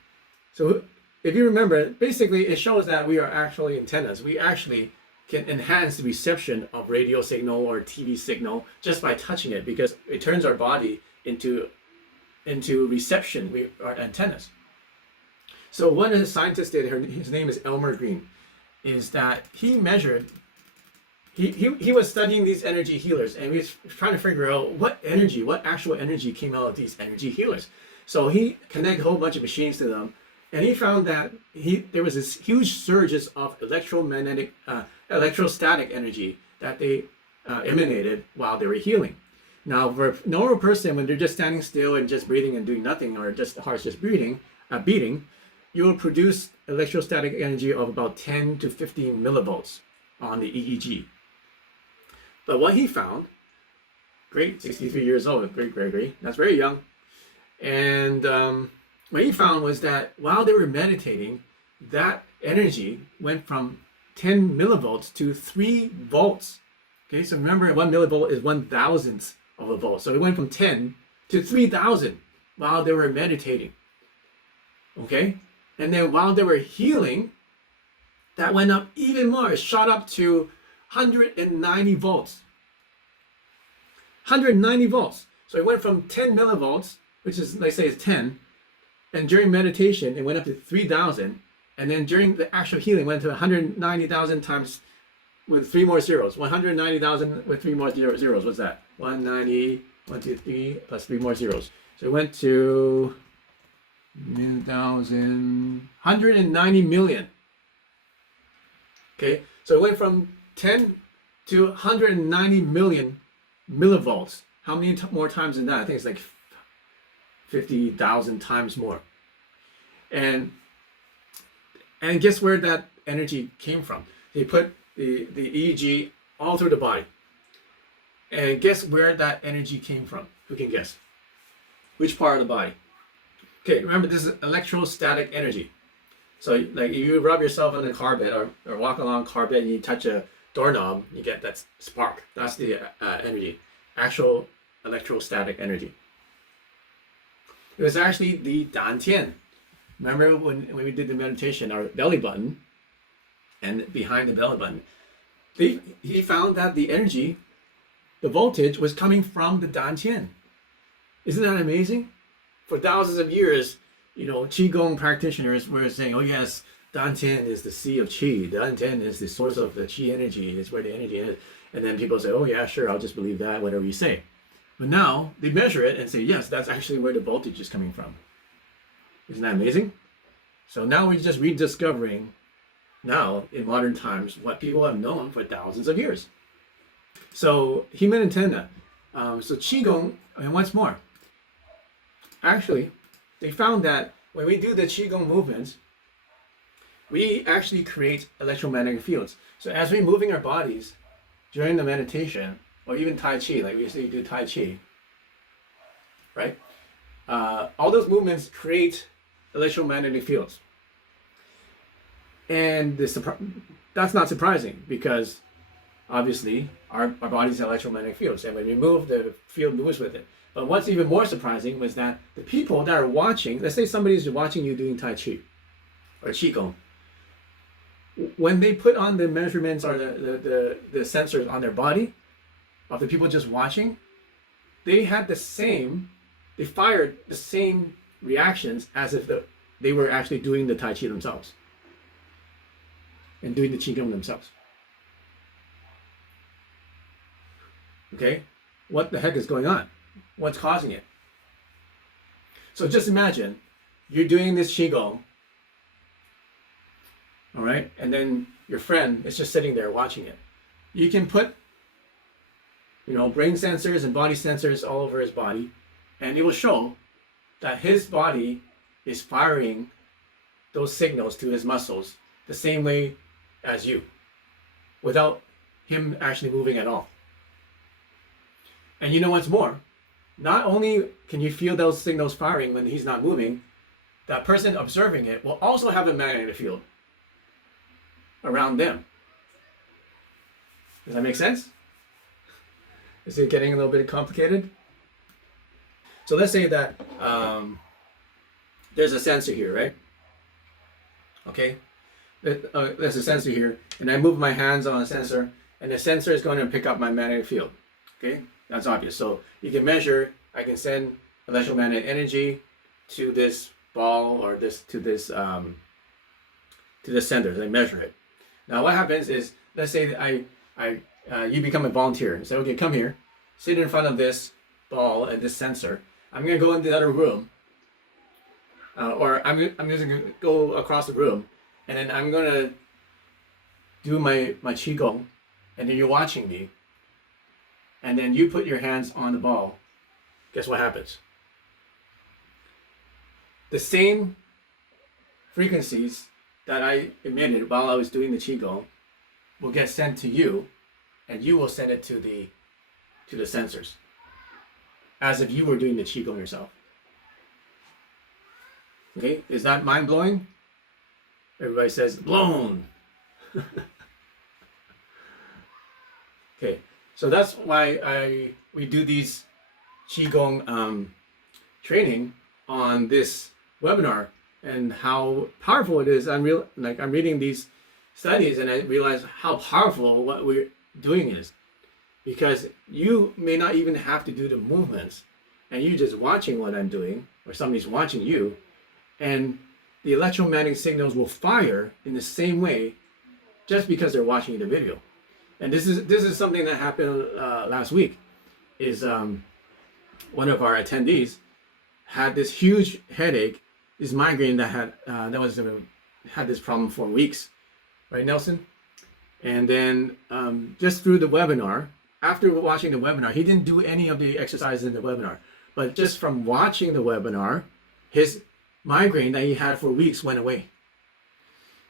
So if you remember, basically it shows that we are actually antennas. We actually can enhance the reception of radio signal or TV signal just by touching it, because it turns our body into reception. We are antennas. So what a scientist did, his name is Elmer Green, is that he measured, he was studying these energy healers, and he was trying to figure out what actual energy came out of these energy healers. So he connected a whole bunch of machines to them, and he found that there was this huge surges of electrostatic energy that they emanated while they were healing. Now, for a normal person, when they're just standing still and just breathing and doing nothing, or just the heart's just beating, you will produce electrostatic energy of about 10 to 15 millivolts on the EEG. But what he found, great, 63 years old, great Gregory, that's very young. And what he found was that while they were meditating, that energy went from 10 millivolts to 3 volts. Okay, so remember, 1 millivolt is 1,000th of a volt. So it went from 10 to 3,000 while they were meditating. Okay, and then while they were healing, that went up even more. It shot up to 190 volts. 190 volts. So it went from 10 millivolts, which is, let's say, it's 10, and during meditation, it went up to 3,000. And then during the actual healing, went to 190,000 times with 3 more zeros. 190,000 with 3 more zeros. What's that? 190, 1, 2, 3, plus 3 more zeros. So it went to 190 million. Okay, so it went from 10 to 190 million millivolts. How many more times than that? I think it's like 50,000 times more. And guess where that energy came from? They put the EEG all through the body. And guess where that energy came from? Who can guess? Which part of the body? Okay, remember, this is electrostatic energy. So like if you rub yourself on the carpet or walk along carpet and you touch a doorknob, you get that spark. That's the energy, actual electrostatic energy. It was actually the dantian. Remember when we did the meditation, our belly button, and behind the belly button, he found that the energy, the voltage, was coming from the dantian. Isn't that amazing? For thousands of years, Qigong practitioners were saying, oh yes, dantian is the sea of qi. Dantian is the source of the qi energy. It's where the energy is. And then people say, oh yeah, sure, I'll just believe that, whatever you say. But now they measure it and say, yes, that's actually where the voltage is coming from. Isn't that amazing? So now we're just rediscovering now in modern times what people have known for thousands of years. So human antenna. So Qigong, and once more, actually, they found that when we do the Qigong movements, we actually create electromagnetic fields. So as we're moving our bodies during the meditation, or even Tai Chi, like we say do Tai Chi, right? All those movements create electromagnetic fields. And that's not surprising because obviously our body's electromagnetic fields, and when we move, the field moves with it. But what's even more surprising was that the people that are watching, let's say somebody's watching you doing Tai Chi or Qigong, when they put on the measurements or the sensors on their body of the people just watching, they fired the same reactions as if they were actually doing the Tai Chi themselves and doing the Qigong themselves. Okay, what the heck is going on? What's causing it? So just imagine you're doing this Qigong, all right, and then your friend is just sitting there watching it. You can put, brain sensors and body sensors all over his body, and it will show that his body is firing those signals to his muscles the same way as you, without him actually moving at all. And you know what's more? Not only can you feel those signals firing when he's not moving, that person observing it will also have a magnetic field around them. Does that make sense? Is it getting a little bit complicated? So let's say that there's a sensor here, right? Okay, there's a sensor here, and I move my hands on a sensor, and the sensor is going to pick up my magnetic field. Okay, that's obvious. So you can measure. I can send electromagnetic energy to this ball or to this center. I measure it. Now what happens is, let's say you become a volunteer. Say, okay, come here, sit in front of this ball and this sensor. I'm gonna go into the other room, or I'm just gonna go across the room, and then I'm gonna do my qigong, and then you're watching me, and then you put your hands on the ball. Guess what happens? The same frequencies that I emitted while I was doing the qigong will get sent to you, and you will send it to the sensors, as if you were doing the qigong yourself. Okay, is that mind blowing? Everybody says blown. Okay, so that's why we do these qigong training on this webinar, and how powerful it is. I'm reading these studies, and I realize how powerful what we're doing is, because you may not even have to do the movements, and you're just watching what I'm doing, or somebody's watching you, and the electromagnetic signals will fire in the same way just because they're watching the video. And this is something that happened last week. Is one of our attendees had this huge headache, this migraine that had this problem for weeks, right, Nelson? And then just through the webinar, after watching the webinar, he didn't do any of the exercises in the webinar, but just from watching the webinar, his migraine that he had for weeks went away.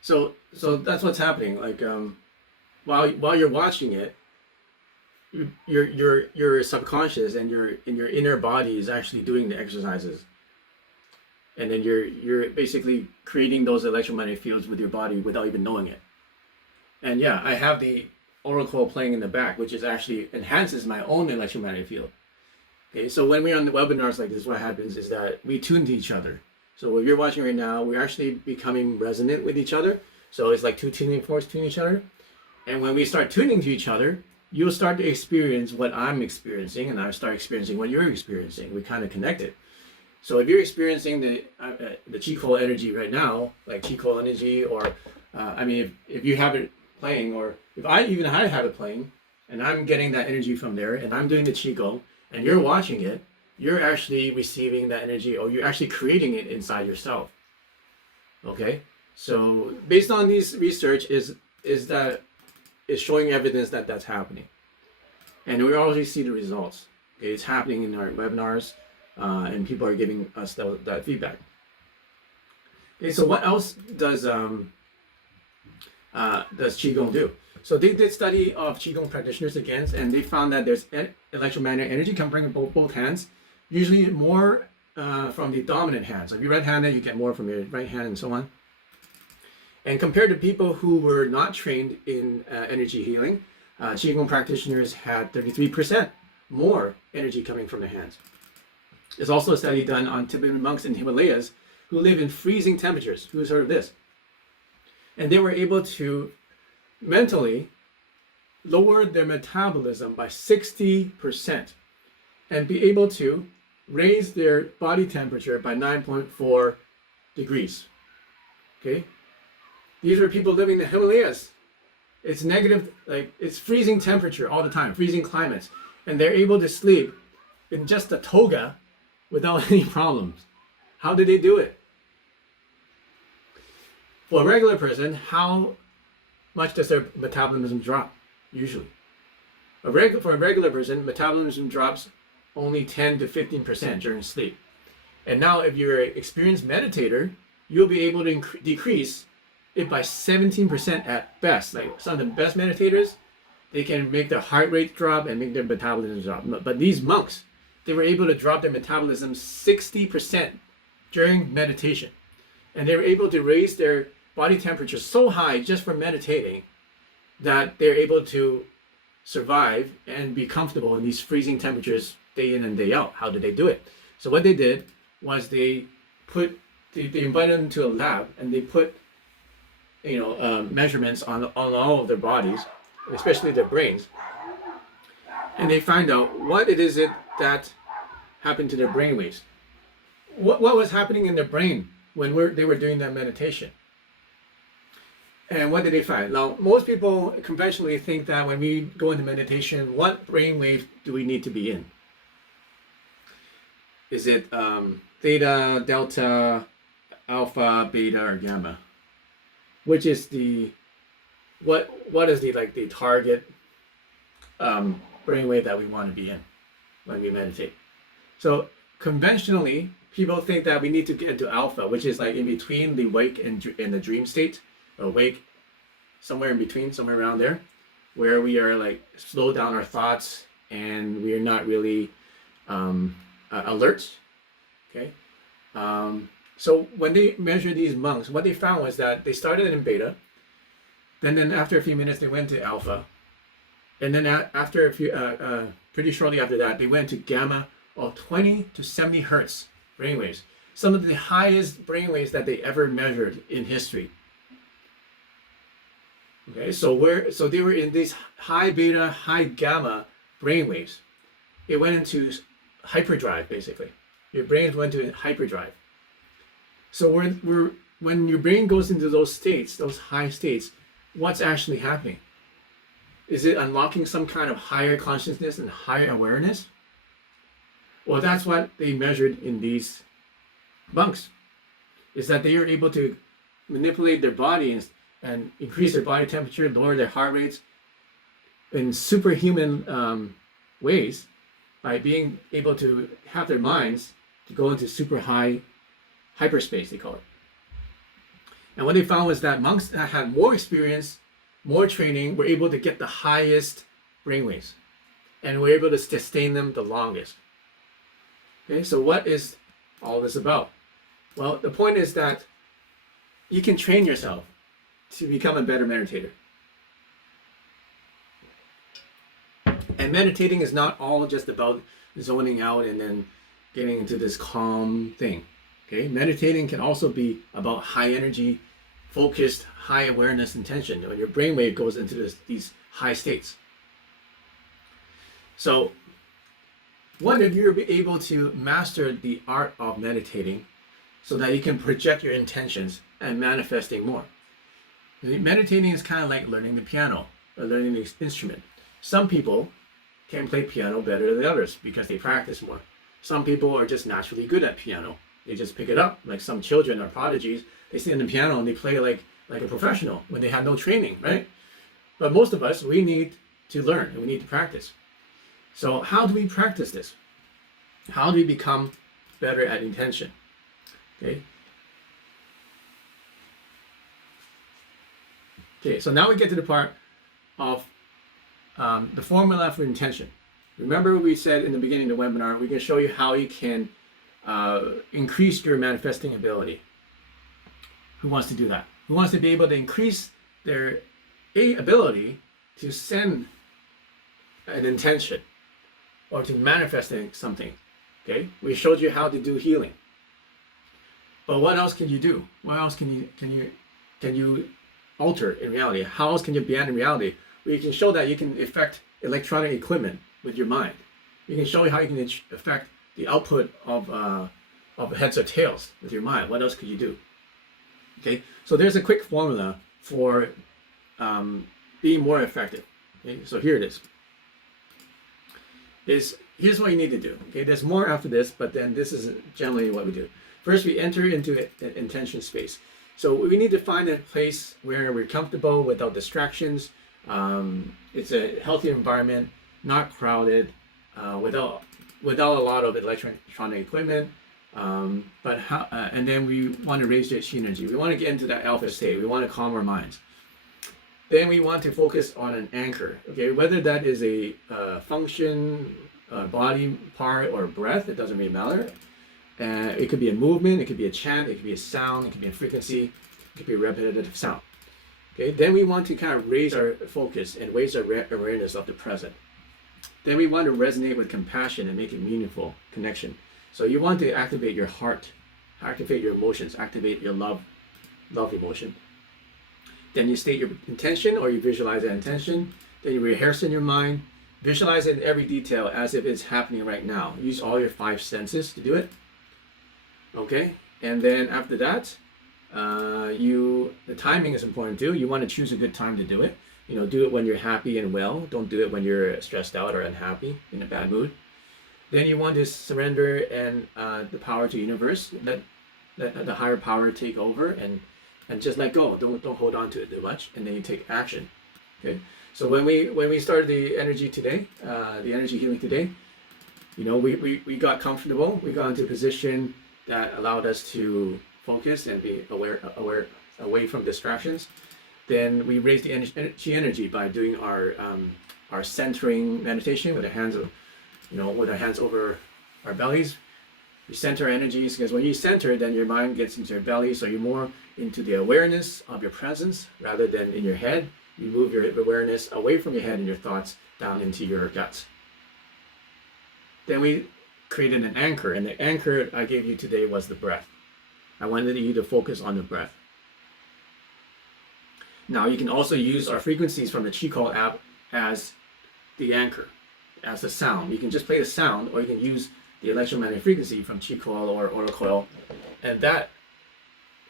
So that's what's happening. Like while you're watching it, your subconscious and your inner body is actually doing the exercises, and then you're basically creating those electromagnetic fields with your body without even knowing it. And yeah, I have the oracle playing in the back, which is actually enhances my own electromagnetic field, Okay, so when we're on the webinars like this, what happens is that we tune to each other. So if you're watching right now, we're actually becoming resonant with each other. So it's like two tuning forks tuning each other. And when we start tuning to each other, you'll start to experience what I'm experiencing, and I start experiencing what you're experiencing. We kind of connected. So if you're experiencing the Qi energy right now, like Qi energy, or if you have it playing, or if I have it playing, and I'm getting that energy from there, and I'm doing the Qi, and you're watching it, you're actually receiving that energy, or you're actually creating it inside yourself. Okay, so based on these research is showing evidence that that's happening, and we already see the results. Okay, it's happening in our webinars, and people are giving us that feedback. Okay, so what else does Qigong do? So they did study of Qigong practitioners again, and they found that there's electromagnetic energy coming from both hands, usually more from the dominant hand. So if you're right-handed, you get more from your right hand and so on. And compared to people who were not trained in energy healing, Qigong practitioners had 33% more energy coming from their hands. There's also a study done on Tibetan monks in the Himalayas who live in freezing temperatures. Who's heard of this? And they were able to mentally lower their metabolism by 60% and be able to raise their body temperature by 9.4 degrees. Okay? These are people living in the Himalayas. It's negative, like it's freezing temperature all the time, freezing climates. And they're able to sleep in just a toga without any problems. How did they do it? For a regular person, how much does their metabolism drop usually? For a regular person, metabolism drops only 10 to 15% during sleep. And now if you're an experienced meditator, you'll be able to decrease it by 17% at best. Like some of the best meditators, they can make their heart rate drop and make their metabolism drop. But these monks, they were able to drop their metabolism 60% during meditation. And they were able to raise their body temperature so high just from meditating that they're able to survive and be comfortable in these freezing temperatures day in and day out. How did they do it? So what they did was they invited them to a lab, and they put measurements on all of their bodies, especially their brains, and they find out what it is that happened to their brain waves. What was happening in their brain when they were doing that meditation? And what did they find? Now, most people conventionally think that when we go into meditation, what brain wave do we need to be in? Is it theta, delta, alpha, beta, or gamma? Which is what is the target brainwave that we want to be in when we meditate? So conventionally, people think that we need to get into alpha, which is like in between the wake and the dream state, or wake, somewhere in between, somewhere around there, where we are like slow down our thoughts and we are not really alert. Okay. So when they measured these monks, what they found was that they started in beta, then after a few minutes they went to alpha, and then after a few, pretty shortly after that, they went to gamma of 20 to 70 hertz brainwaves, some of the highest brainwaves that they ever measured in history. Okay, so they were in these high beta, high gamma brainwaves. It went into hyperdrive basically. Your brains went to hyperdrive. So when your brain goes into those states, those high states, what's actually happening? Is it unlocking some kind of higher consciousness and higher awareness? Well, that's what they measured in these monks, is that they are able to manipulate their body and increase their body temperature, lower their heart rates in superhuman ways by being able to have their minds to go into super high hyperspace, they call it. And what they found was that monks that had more experience, more training, were able to get the highest brainwaves and were able to sustain them the longest. Okay, so what is all this about? Well, the point is that you can train yourself to become a better meditator. And meditating is not all just about zoning out and then getting into this calm thing. Okay, meditating can also be about high energy, focused, high awareness intention. When your brainwave goes into these high states. So, what if you're able to master the art of meditating so that you can project your intentions and manifesting more? Meditating is kind of like learning the piano or learning the instrument. Some people can play piano better than others because they practice more. Some people are just naturally good at piano. They just pick it up. Like some children are prodigies. They sit in the piano and they play like a professional when they have no training, right? But most of us, we need to learn and we need to practice. So how do we practice this? How do we become better at intention? Okay. Okay, so now we get to the part of the formula for intention. Remember we said in the beginning of the webinar, we can show you how you can increase your manifesting ability. Who wants to do that? Who wants to be able to increase their ability to send an intention or to manifesting something? Okay, we showed you how to do healing. But what else can you do? What else can you alter in reality? How else can you be in reality? We can show that you can affect electronic equipment with your mind. We can show you how you can affect the output of heads or tails with your mind. What else could you do? Okay, so there's a quick formula for being more effective. Okay, so here it is. Here's what you need to do. Okay, there's more after this, but then this is generally what we do. First, we enter into an intention space. So we need to find a place where we're comfortable without distractions. It's a healthy environment, not crowded, without a lot of electronic equipment. And then we want to raise the chi energy. We want to get into that alpha state. We want to calm our minds. Then we want to focus on an anchor. Okay, whether that is a function, body part, or breath, it doesn't really matter. It could be a movement, it could be a chant, it could be a sound, it could be a frequency, it could be a repetitive sound. Okay, then we want to kind of raise our focus and raise our awareness of the present. Then we want to resonate with compassion and make it meaningful connection. So you want to activate your heart, activate your emotions, activate your love emotion. Then you state your intention or you visualize that intention. Then you rehearse in your mind, visualize it in every detail as if it's happening right now. Use all your 5 senses to do it. Okay, and then after that, the timing is important too. You want to choose a good time to do it. You know, do it when you're happy and well. Don't do it when you're stressed out or unhappy, in a bad mood. Then you want to surrender and the power to the universe. Let the higher power take over and just let go. Don't hold on to it too much. And then you take action. Okay. So when we started the energy today, the energy healing today, you know, we got comfortable. We got into a position that allowed us to focus and be aware away from distractions. Then we raised the energy by doing our centering meditation with our hands, with our hands over our bellies. We center our energies because when you center, then your mind gets into your belly, so you're more into the awareness of your presence rather than in your head. You move your awareness away from your head and your thoughts down into your guts. Then we created an anchor, and the anchor I gave you today was the breath. I wanted you to focus on the breath. Now you can also use our frequencies from the Qi app as the anchor, as the sound. You can just play the sound, or you can use the electromagnetic frequency from Qi or Aura coil, and that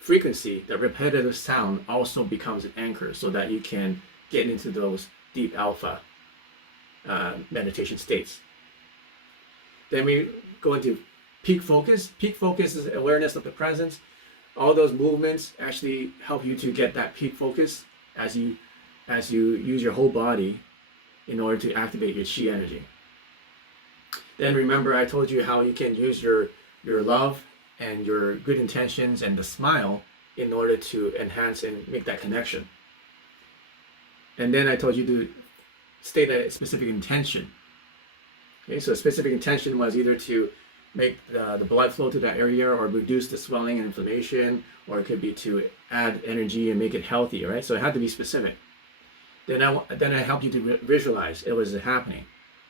frequency, the repetitive sound, also becomes an anchor so that you can get into those deep alpha meditation states. Then we go into peak focus. Peak focus is awareness of the presence. All those movements actually help you to get that peak focus as you use your whole body in order to activate your chi energy. Then remember, I told you how you can use your love and your good intentions and the smile in order to enhance and make that connection. And then I told you to state a specific intention. Okay, so a specific intention was either to make the blood flow to that area or reduce the swelling and inflammation, or it could be to add energy and make it healthy, right? So it had to be specific. Then I helped you to visualize it was happening.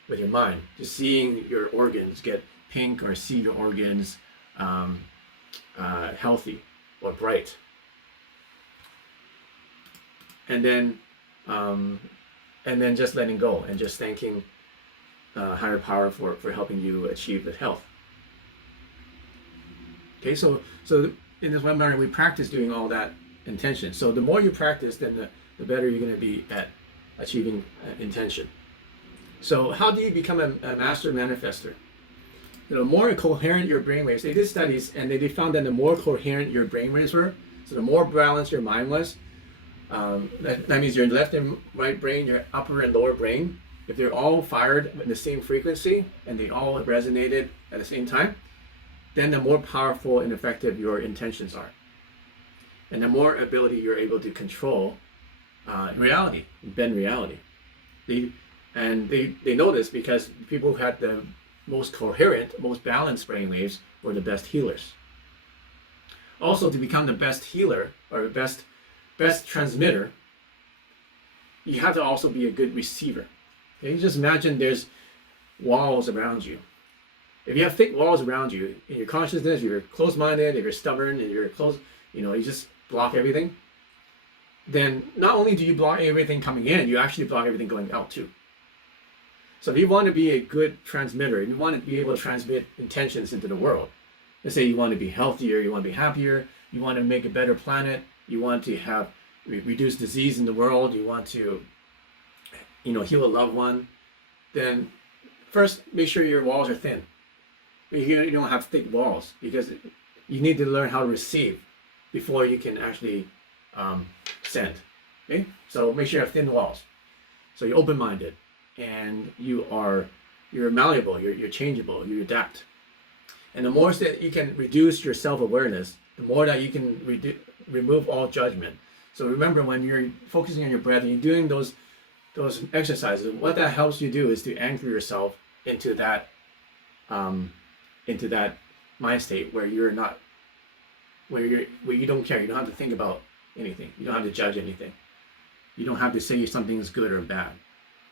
with your mind, just seeing your organs get pink or see your organs healthy or bright. And then just letting go and just thanking higher power for helping you achieve the health. Okay, so in this webinar we practice doing all that intention. So the more you practice, then the better you're going to be at achieving intention. So how do you become a master manifester? The more coherent your brainwaves, they did studies and they found that the more coherent your brainwaves were, so the more balanced your mind was, that means your left and right brain, your upper and lower brain, if they're all fired at the same frequency and they all resonated at the same time, then the more powerful and effective your intentions are. And the more ability you're able to control reality, bend reality. They know this because people who had the most coherent, most balanced brainwaves were the best healers. Also, to become the best healer or best transmitter, you have to also be a good receiver. Okay? You just imagine there's walls around you. If you have thick walls around you in your consciousness, you're closed-minded, if you're stubborn and you're closed, you just block everything, then not only do you block everything coming in, you actually block everything going out too. So if you want to be a good transmitter, if you want to be able to transmit intentions into the world, let's say you want to be healthier, you want to be happier, you want to make a better planet, you want to have reduce disease in the world, you want to heal a loved one, then first make sure your walls are thin. You don't have thick walls because you need to learn how to receive before you can actually send. Okay? So make sure you have thin walls. So you're open-minded and you're malleable, you're changeable, you adapt. And the more that you can reduce your self-awareness, the more that you can remove all judgment. So remember, when you're focusing on your breath and you're doing those exercises, what that helps you do is to anchor yourself into that mind state where you don't care. You don't have to think about anything. You don't have to judge anything. You don't have to say something is good or bad.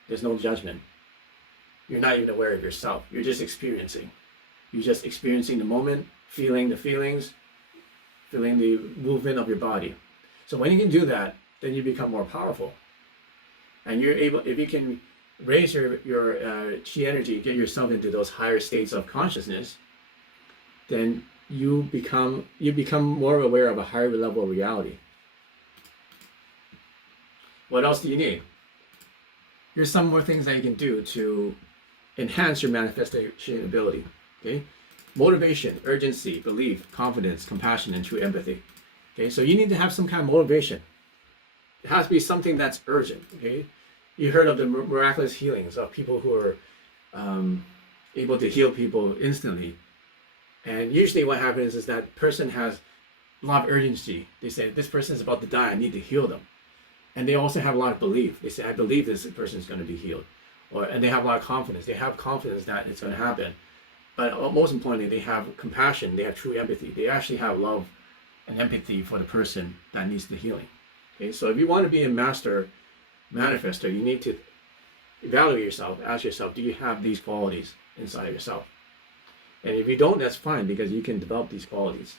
There's no judgment. You're not even aware of yourself. You're just experiencing. You're just experiencing the moment, feeling the feelings, feeling the movement of your body. So when you can do that, then you become more powerful. And you're able, if you can raise your chi energy, get yourself into those higher states of consciousness, then you become more aware of a higher level of reality. What else do you need? Here's some more things that you can do to enhance your manifestation ability. Okay, motivation, urgency, belief, confidence, compassion, and true empathy. Okay, so you need to have some kind of motivation. It has to be something that's urgent. Okay, you heard of the miraculous healings of people who are able to heal people instantly. And usually what happens is that person has a lot of urgency. They say, this person is about to die, I need to heal them. And they also have a lot of belief. They say, I believe this person is going to be healed. And they have a lot of confidence. They have confidence that it's going to happen. But most importantly, they have compassion. They have true empathy. They actually have love and empathy for the person that needs the healing. Okay, so if you want to be a master manifester, you need to evaluate yourself, ask yourself, do you have these qualities inside of yourself? And if you don't, that's fine, because you can develop these qualities.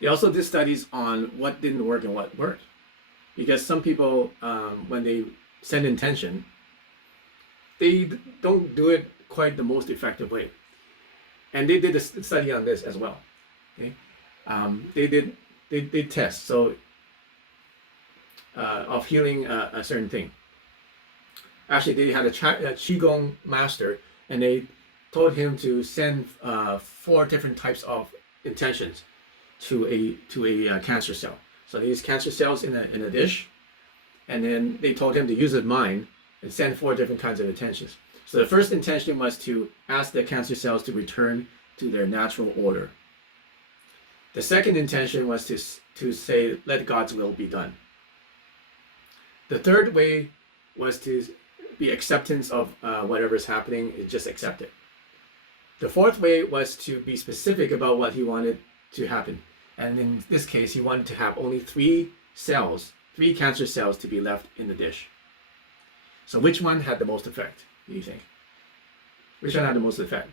They also did studies on what didn't work and what worked. Because some people, when they send intention, they don't do it quite the most effective way. And they did a study on this as well. Okay? They did tests of healing a certain thing. Actually, they had a Qigong master, and they told him to send 4 different types of intentions to a cancer cell. So these cancer cells in a dish, and then they told him to use his mind and send 4 different kinds of intentions. So the first intention was to ask the cancer cells to return to their natural order. The second intention was to say, let God's will be done. The third way was to be acceptance of whatever is happening, and just accept it. The fourth way was to be specific about what he wanted to happen. And in this case, he wanted to have only 3 cells, 3 cancer cells to be left in the dish. So which one had the most effect, do you think? Which one had the most effect?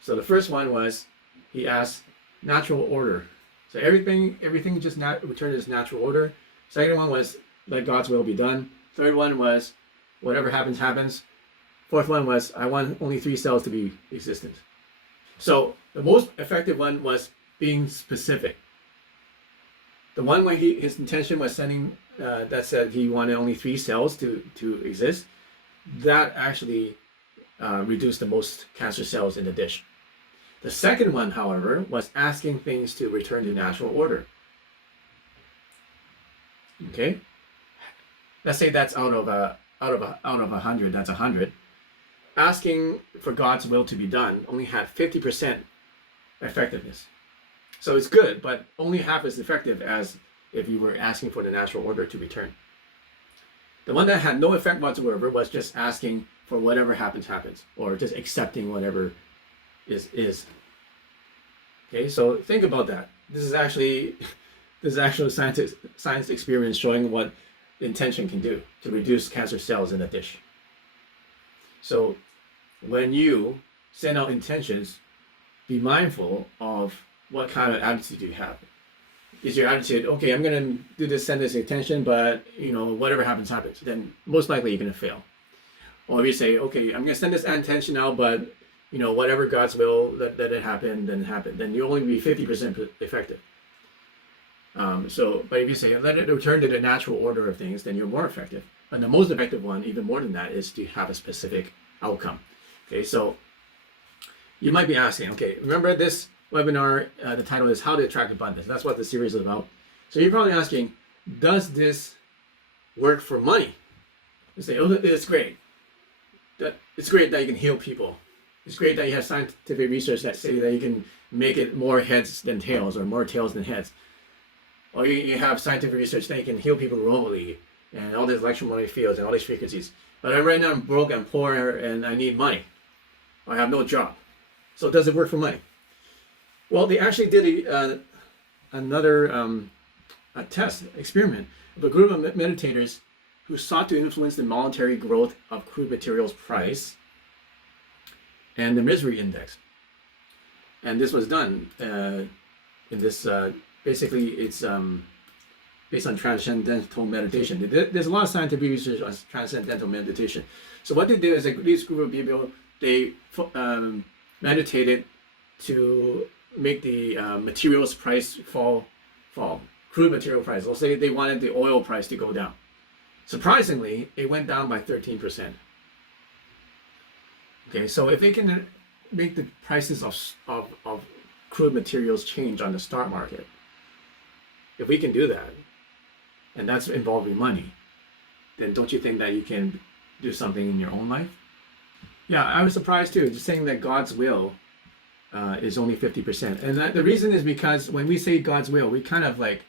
So the first one was, he asked natural order. So everything just returned to its natural order. Second one was, let God's will be done. Third one was, whatever happens, happens. Fourth one was, I want only 3 cells to be existent. So the most effective one was being specific. The one where his intention was sending, that said he wanted only 3 cells to exist, that actually reduced the most cancer cells in the dish. The second one, however, was asking things to return to natural order. Okay, let's say that's out of 100, that's 100. Asking for God's will to be done only had 50% effectiveness. So it's good, but only half as effective as if you were asking for the natural order to return. The one that had no effect whatsoever was just asking for whatever happens, happens, or just accepting whatever is. Okay, so think about that. This is actually science experience showing what intention can do to reduce cancer cells in a dish. So when you send out intentions, be mindful of what kind of attitude you have. Is your attitude, okay, I'm going to do this, send this intention, but whatever happens, happens, then most likely you're going to fail. Or if you say, okay, I'm going to send this intention out, but whatever God's will, let it happen, then you only be 50% effective. But if you say, let it return to the natural order of things, then you're more effective. And the most effective one, even more than that, is to have a specific outcome. Okay, so you might be asking, okay, remember this webinar, the title is How to Attract Abundance. That's what the series is about. So you're probably asking, does this work for money? You say, oh, it's great. It's great that you can heal people. It's great that you have scientific research that say that you can make it more heads than tails, or more tails than heads. Or you have scientific research that you can heal people remotely, and all these electromagnetic fields and all these frequencies. But right now I'm broke, I'm poor, and I need money. I have no job. So does it work for money? Well, they actually did another test experiment of a group of meditators who sought to influence the monetary growth of crude materials price and the misery index. And this was done in this, basically it's based on transcendental meditation. There's a lot of scientific research on transcendental meditation. So what they did is this group of people, they meditated to make the materials price fall, crude material price. Let's say they wanted the oil price to go down. Surprisingly, it went down by 13%. Okay, so if they can make the prices of crude materials change on the stock market, if we can do that, and that's involving money, then don't you think that you can do something in your own life? Yeah, I was surprised too, just saying that God's will is only 50%. And the reason is because when we say God's will, we kind of like,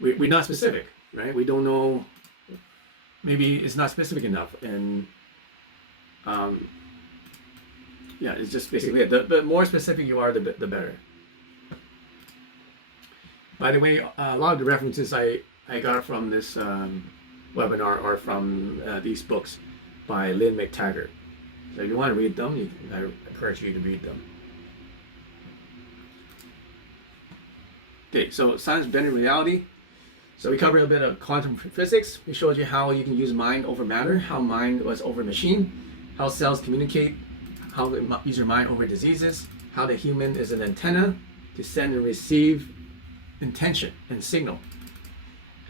we're not specific, right? We don't know, maybe it's not specific enough. And yeah, it's just basically it. The more specific you are, the better. By the way, a lot of the references I got from this webinar are from these books by Lynn McTaggart. So if you want to read them, I encourage you to read them. Okay, so science-bending reality. So we covered a bit of quantum physics. We showed you how you can use mind over matter, how mind was over machine, how cells communicate, how we use your mind over diseases, how the human is an antenna to send and receive intention and signal,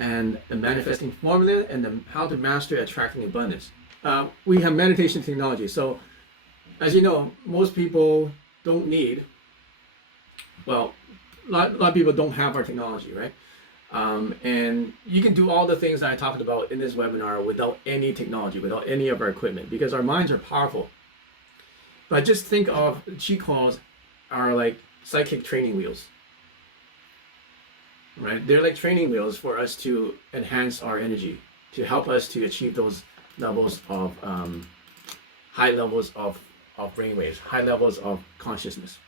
and the manifesting formula, and how to master attracting abundance. We have meditation technology. So as you know, most people don't need, well, a lot of people don't have our technology, right? And you can do all the things that I talked about in this webinar without any technology, without any of our equipment, because our minds are powerful. But just think of chi calls are like psychic training wheels, right? They're like training wheels for us to enhance our energy, to help us to achieve those levels of high levels of brainwaves, high levels of consciousness.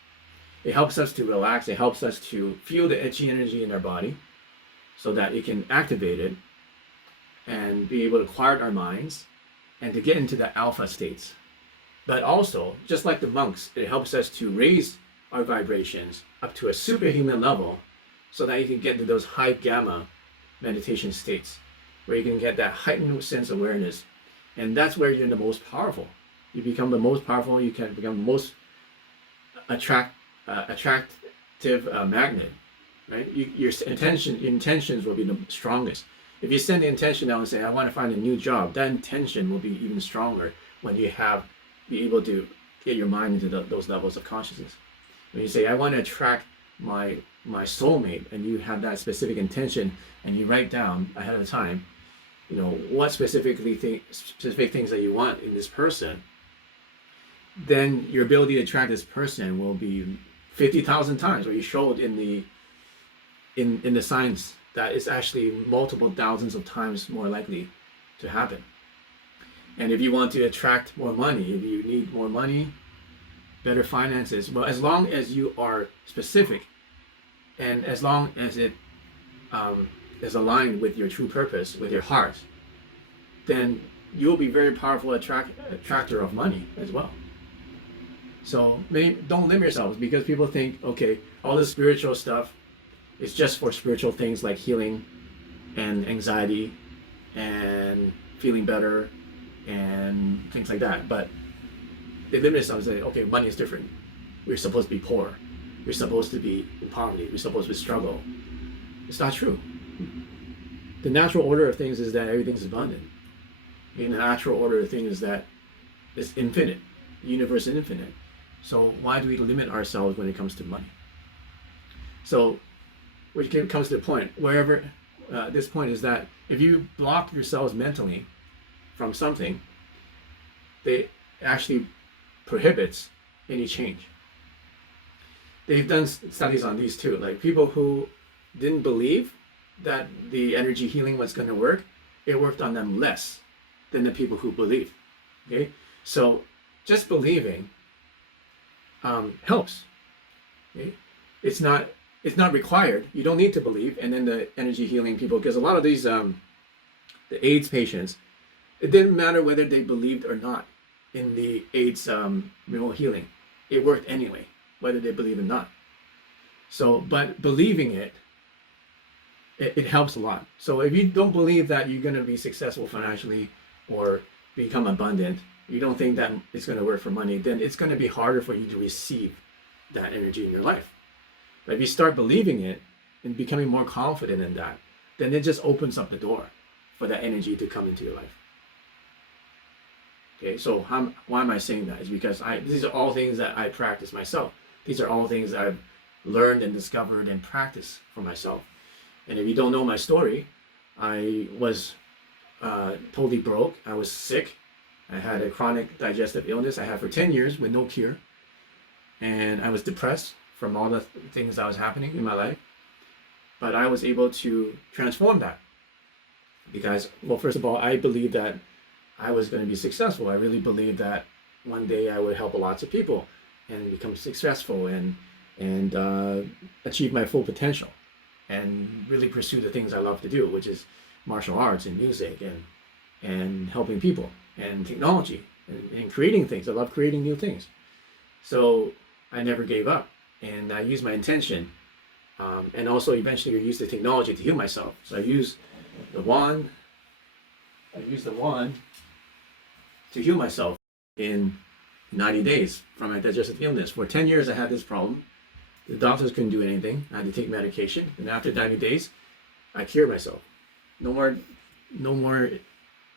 It helps us to relax. It helps us to feel the chi energy in our body so that it can activate it and be able to quiet our minds and to get into the alpha states. But also, just like the monks, it helps us to raise our vibrations up to a superhuman level so that you can get to those high gamma meditation states where you can get that heightened sense of awareness. And that's where you're the most powerful. You become the most powerful, you can become the most attractive magnet, right? Your intentions will be the strongest. If you send the intention out and say, I want to find a new job, that intention will be even stronger when you be able to get your mind into those levels of consciousness. When you say, I want to attract my soulmate, and you have that specific intention, and you write down ahead of time, what specific things that you want in this person, then your ability to attract this person will be 50,000 times, where you showed in the science that it's actually multiple thousands of times more likely to happen. And if you want to attract more money, if you need more money, better finances, well, as long as you are specific and as long as it is aligned with your true purpose, with your heart, then you'll be very powerful attractor of money as well. So don't limit yourselves, because people think, okay, all this spiritual stuff is just for spiritual things like healing and anxiety and feeling better and things like that. But they limit themselves and say, okay, money is different. We're supposed to be poor. We're supposed to be in poverty. We're supposed to struggle. It's not true. The natural order of things is that everything's abundant. And the natural order of things is that it's infinite. The universe is infinite. So why do we limit ourselves when it comes to money? So which comes to the point, wherever this point is that if you block yourselves mentally from something, it actually prohibits any change. They've done studies on these too, like people who didn't believe that the energy healing was going to work, it worked on them less than the people who believed. Okay, so just believing helps. Okay? It's not required. You don't need to believe. And then the energy healing people, because a lot of these the AIDS patients, it didn't matter whether they believed or not in the AIDS remote healing. It worked anyway, whether they believe or not. So, but believing it helps a lot. So if you don't believe that you're going to be successful financially or become abundant, you don't think that it's going to work for money, then it's going to be harder for you to receive that energy in your life. But if you start believing it and becoming more confident in that, then it just opens up the door for that energy to come into your life. Okay, so why am I saying that? Is because these are all things that I practice myself. These are all things that I've learned and discovered and practiced for myself. And if you don't know my story, I was totally broke. I was sick. I had a chronic digestive illness I had for 10 years with no cure. And I was depressed from all the things that was happening in my life. But I was able to transform that. Because, well, first of all, I believed that I was going to be successful. I really believed that one day I would help lots of people and become successful and achieve my full potential and really pursue the things I love to do, which is martial arts and music and helping people and technology and creating things. I love creating new things. So I never gave up, and I used my intention and also eventually I used the technology to heal myself. So I used the wand to heal myself in 90 days from my digestive illness. For 10 years I had this problem. The doctors couldn't do anything. I had to take medication, and after 90 days I cured myself. No more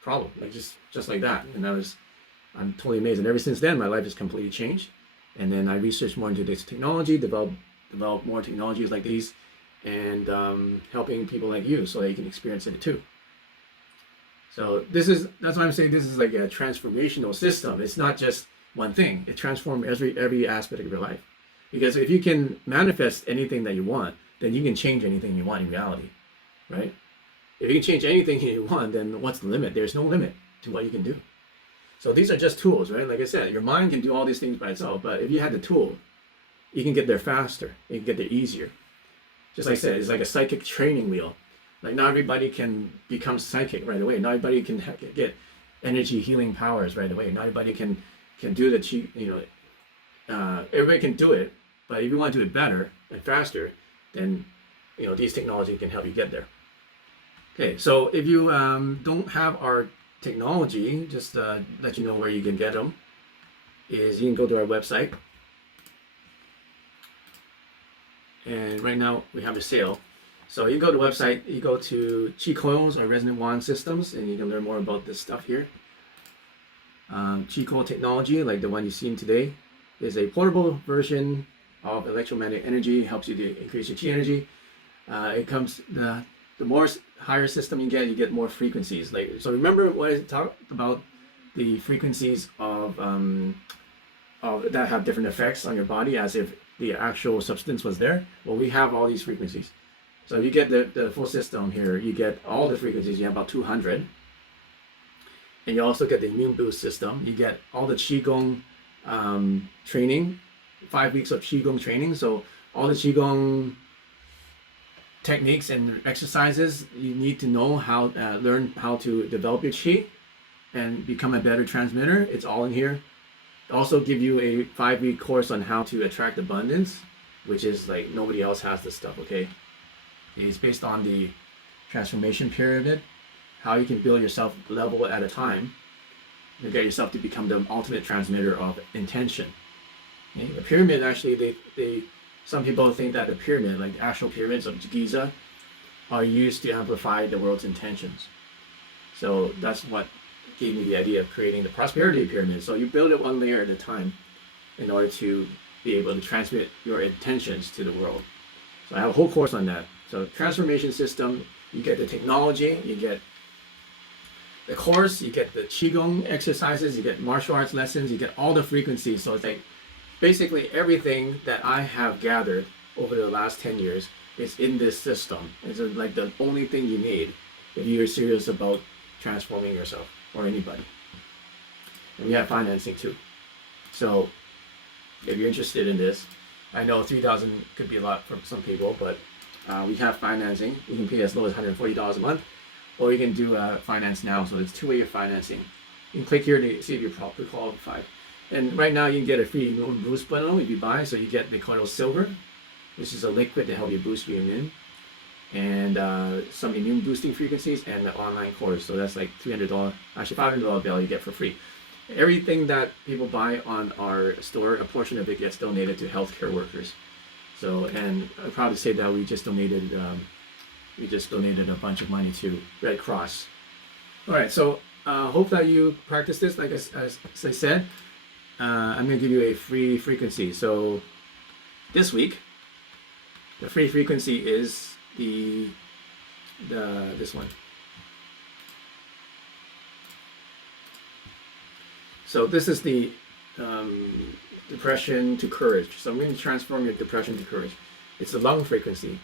problem, like just like that. And I'm totally amazed. And ever since then my life has completely changed. And then I researched more into this technology, developed more technologies like these, and helping people like you so that you can experience it too. So that's why I'm saying this is like a transformational system. It's not just one thing. It transforms every aspect of your life. Because if you can manifest anything that you want, then you can change anything you want in reality, right? If you can change anything you want, then what's the limit? There's no limit to what you can do. So these are just tools, right? Like I said, your mind can do all these things by itself, but if you had the tool, you can get there faster. You can get there easier. Just like I said, it's like a psychic training wheel. Like not everybody can become psychic right away. Not everybody can get energy healing powers right away. Not everybody can do the chi, everybody can do it, but if you want to do it better and faster, then these technology can help you get there. Okay, so if you don't have our technology, just let you know where you can get them. Is you can go to our website, and right now we have a sale. So you go to the website, you go to Chi Coils or Resonant Wand Systems, and you can learn more about this stuff here. Chi Coil technology, like the one you've seen today, is a portable version of electromagnetic energy. Helps you to increase your chi energy. It comes the more higher system you get more frequencies. Like, so remember what I talked about, the frequencies of that have different effects on your body as if the actual substance was there. Well, we have all these frequencies. So if you get the full system here, you get all the frequencies. You have about 200. And you also get the immune boost system. You get all the Qigong training, 5 weeks of Qigong training. So all the Qigong techniques and exercises, you need to know how, learn how to develop your Qi and become a better transmitter. It's all in here. Also give you a 5-week course on how to attract abundance, which is like nobody else has this stuff, okay? It's based on the transformation pyramid, how you can build yourself level at a time to get yourself to become the ultimate transmitter of intention. Okay? The pyramid, actually, some people think that the pyramid, like the actual pyramids of Giza, are used to amplify the world's intentions. So that's what gave me the idea of creating the prosperity pyramid. So you build it one layer at a time in order to be able to transmit your intentions to the world. So I have a whole course on that. So transformation system, you get the technology, you get the course, you get the Qigong exercises, you get martial arts lessons, you get all the frequencies. So it's like basically everything that I have gathered over the last 10 years is in this system. It's like the only thing you need if you're serious about transforming yourself or anybody. And we have financing too. So if you're interested in this, I know 3,000 could be a lot for some people, but we have financing. You can pay as low as $140 a month, or you can do finance now. So it's two-way financing. You can click here to see if you're properly qualified. And right now you can get a free immune boost bundle if you buy. So you get the Technolog Silver, which is a liquid to help you boost your immune, and some immune boosting frequencies, and the online course. So that's like $300, actually $500 bill you get for free. Everything that people buy on our store, a portion of it gets donated to healthcare workers. So, and I'm proud to say that we just donated a bunch of money to Red Cross. All right, so hope that you practice this. Like as I said, I'm going to give you a free frequency. So this week, the free frequency is this one. So this is the depression to courage. So I'm going to transform your depression to courage. It's the lung frequency,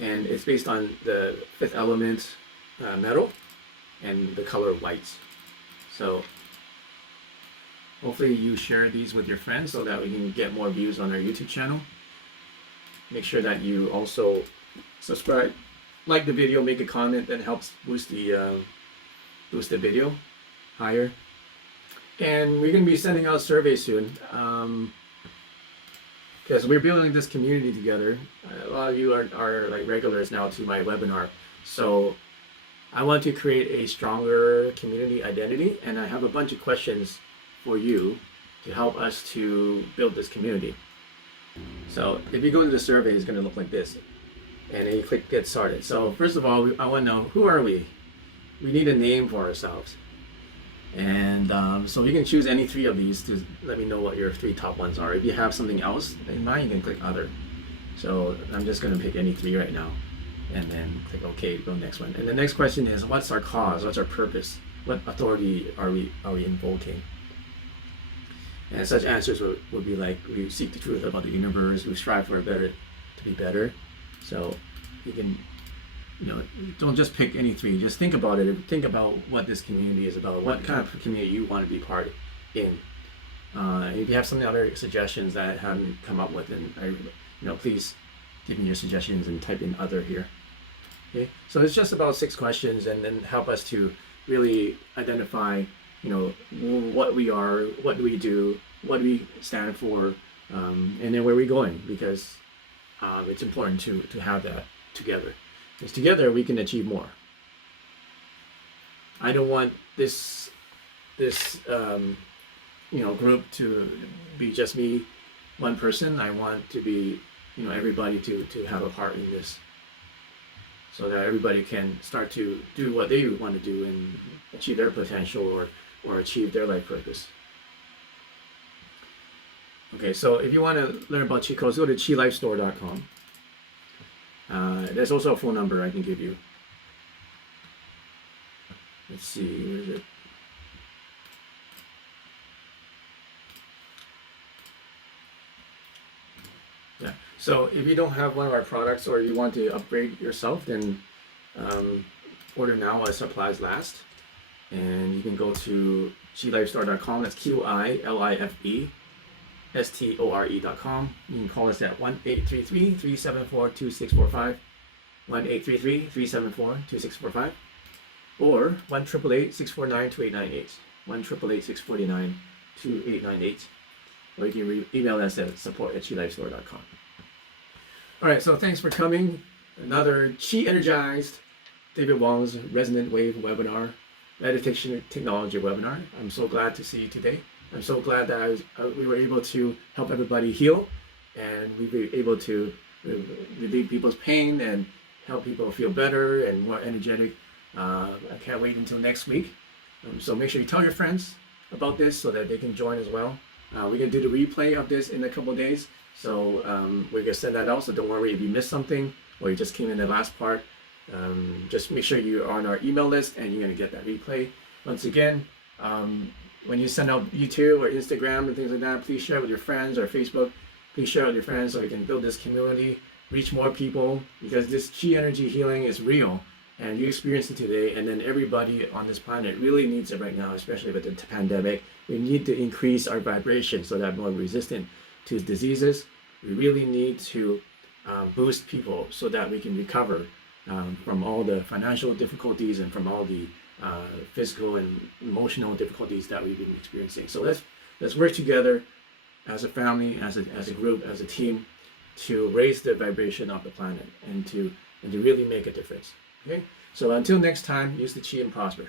and it's based on the fifth element metal and the color white. So hopefully you share these with your friends so that we can get more views on our YouTube channel. Make sure that you also subscribe, like the video, make a comment that helps boost the video higher. And we're going to be sending out surveys soon because we're building this community together. A lot of you are like regulars now to my webinar. So I want to create a stronger community identity, and I have a bunch of questions for you to help us to build this community. So if you go to the survey, it's going to look like this, and then you click get started. So first of all, I want to know, who are we? We need a name for ourselves. And so you can choose any 3 of these to let me know what your 3 top ones are. If you have something else in mind, you can click other. So I'm just going to pick any 3 right now, and then click OK, go next one. And the next question is, what's our cause? What's our purpose? What authority are we invoking? And such answers would be like, we seek the truth about the universe, we strive for to be better. So you can, don't just pick any 3. Just think about it. Think about what this community is about. What kind of community you want to be part in. If you have some other suggestions that I haven't come up with, then please give me your suggestions and type in other here. Okay. So it's just about 6 questions, and then help us to really identify, what we are, what do we do, what do we stand for, and then where we're going, because it's important to have that together. Because together we can achieve more. I don't want this group to be just me, one person. I want to be, everybody to have a part in this, so that everybody can start to do what they want to do and achieve their potential or achieve their life purpose. Okay, so if you want to learn about cheat codes, go to chilifestore.com. There's also a phone number I can give you. Let's see, where is it? Yeah. So if you don't have one of our products, or you want to upgrade yourself, then order now while supplies last. And you can go to chilifestore.com. That's QILIFESTORE.com. You can call us at 1-833-374-2645, 1-833-374-2645, or 1-888-649-2898, 1-888-649-2898. Or you can email us at support@chilifestore.com. All right, so thanks for coming. Another Chi Energized David Wong's Resonant Wave webinar, meditation technology webinar. I'm so glad to see you today. I'm so glad that we were able to help everybody heal, and we were able to relieve people's pain and help people feel better and more energetic. I can't wait until next week. So make sure you tell your friends about this so that they can join as well. We're going to do the replay of this in a couple of days. So we're going to send that out. So don't worry if you missed something or you just came in the last part. Just make sure you're on our email list and you're going to get that replay. Once again, when you send out YouTube or Instagram and things like that, please share with your friends, or Facebook. Please share with your friends so we can build this community, reach more people, because this chi energy healing is real. And you experience it today, and then everybody on this planet really needs it right now, especially with the pandemic. We need to increase our vibration so that we're more resistant to diseases. We really need to boost people so that we can recover from all the financial difficulties and from all the physical and emotional difficulties that we've been experiencing. So let's work together as a family, as a group, as a team, to raise the vibration of the planet and to really make a difference. Okay, so until next time, use the chi and prosper.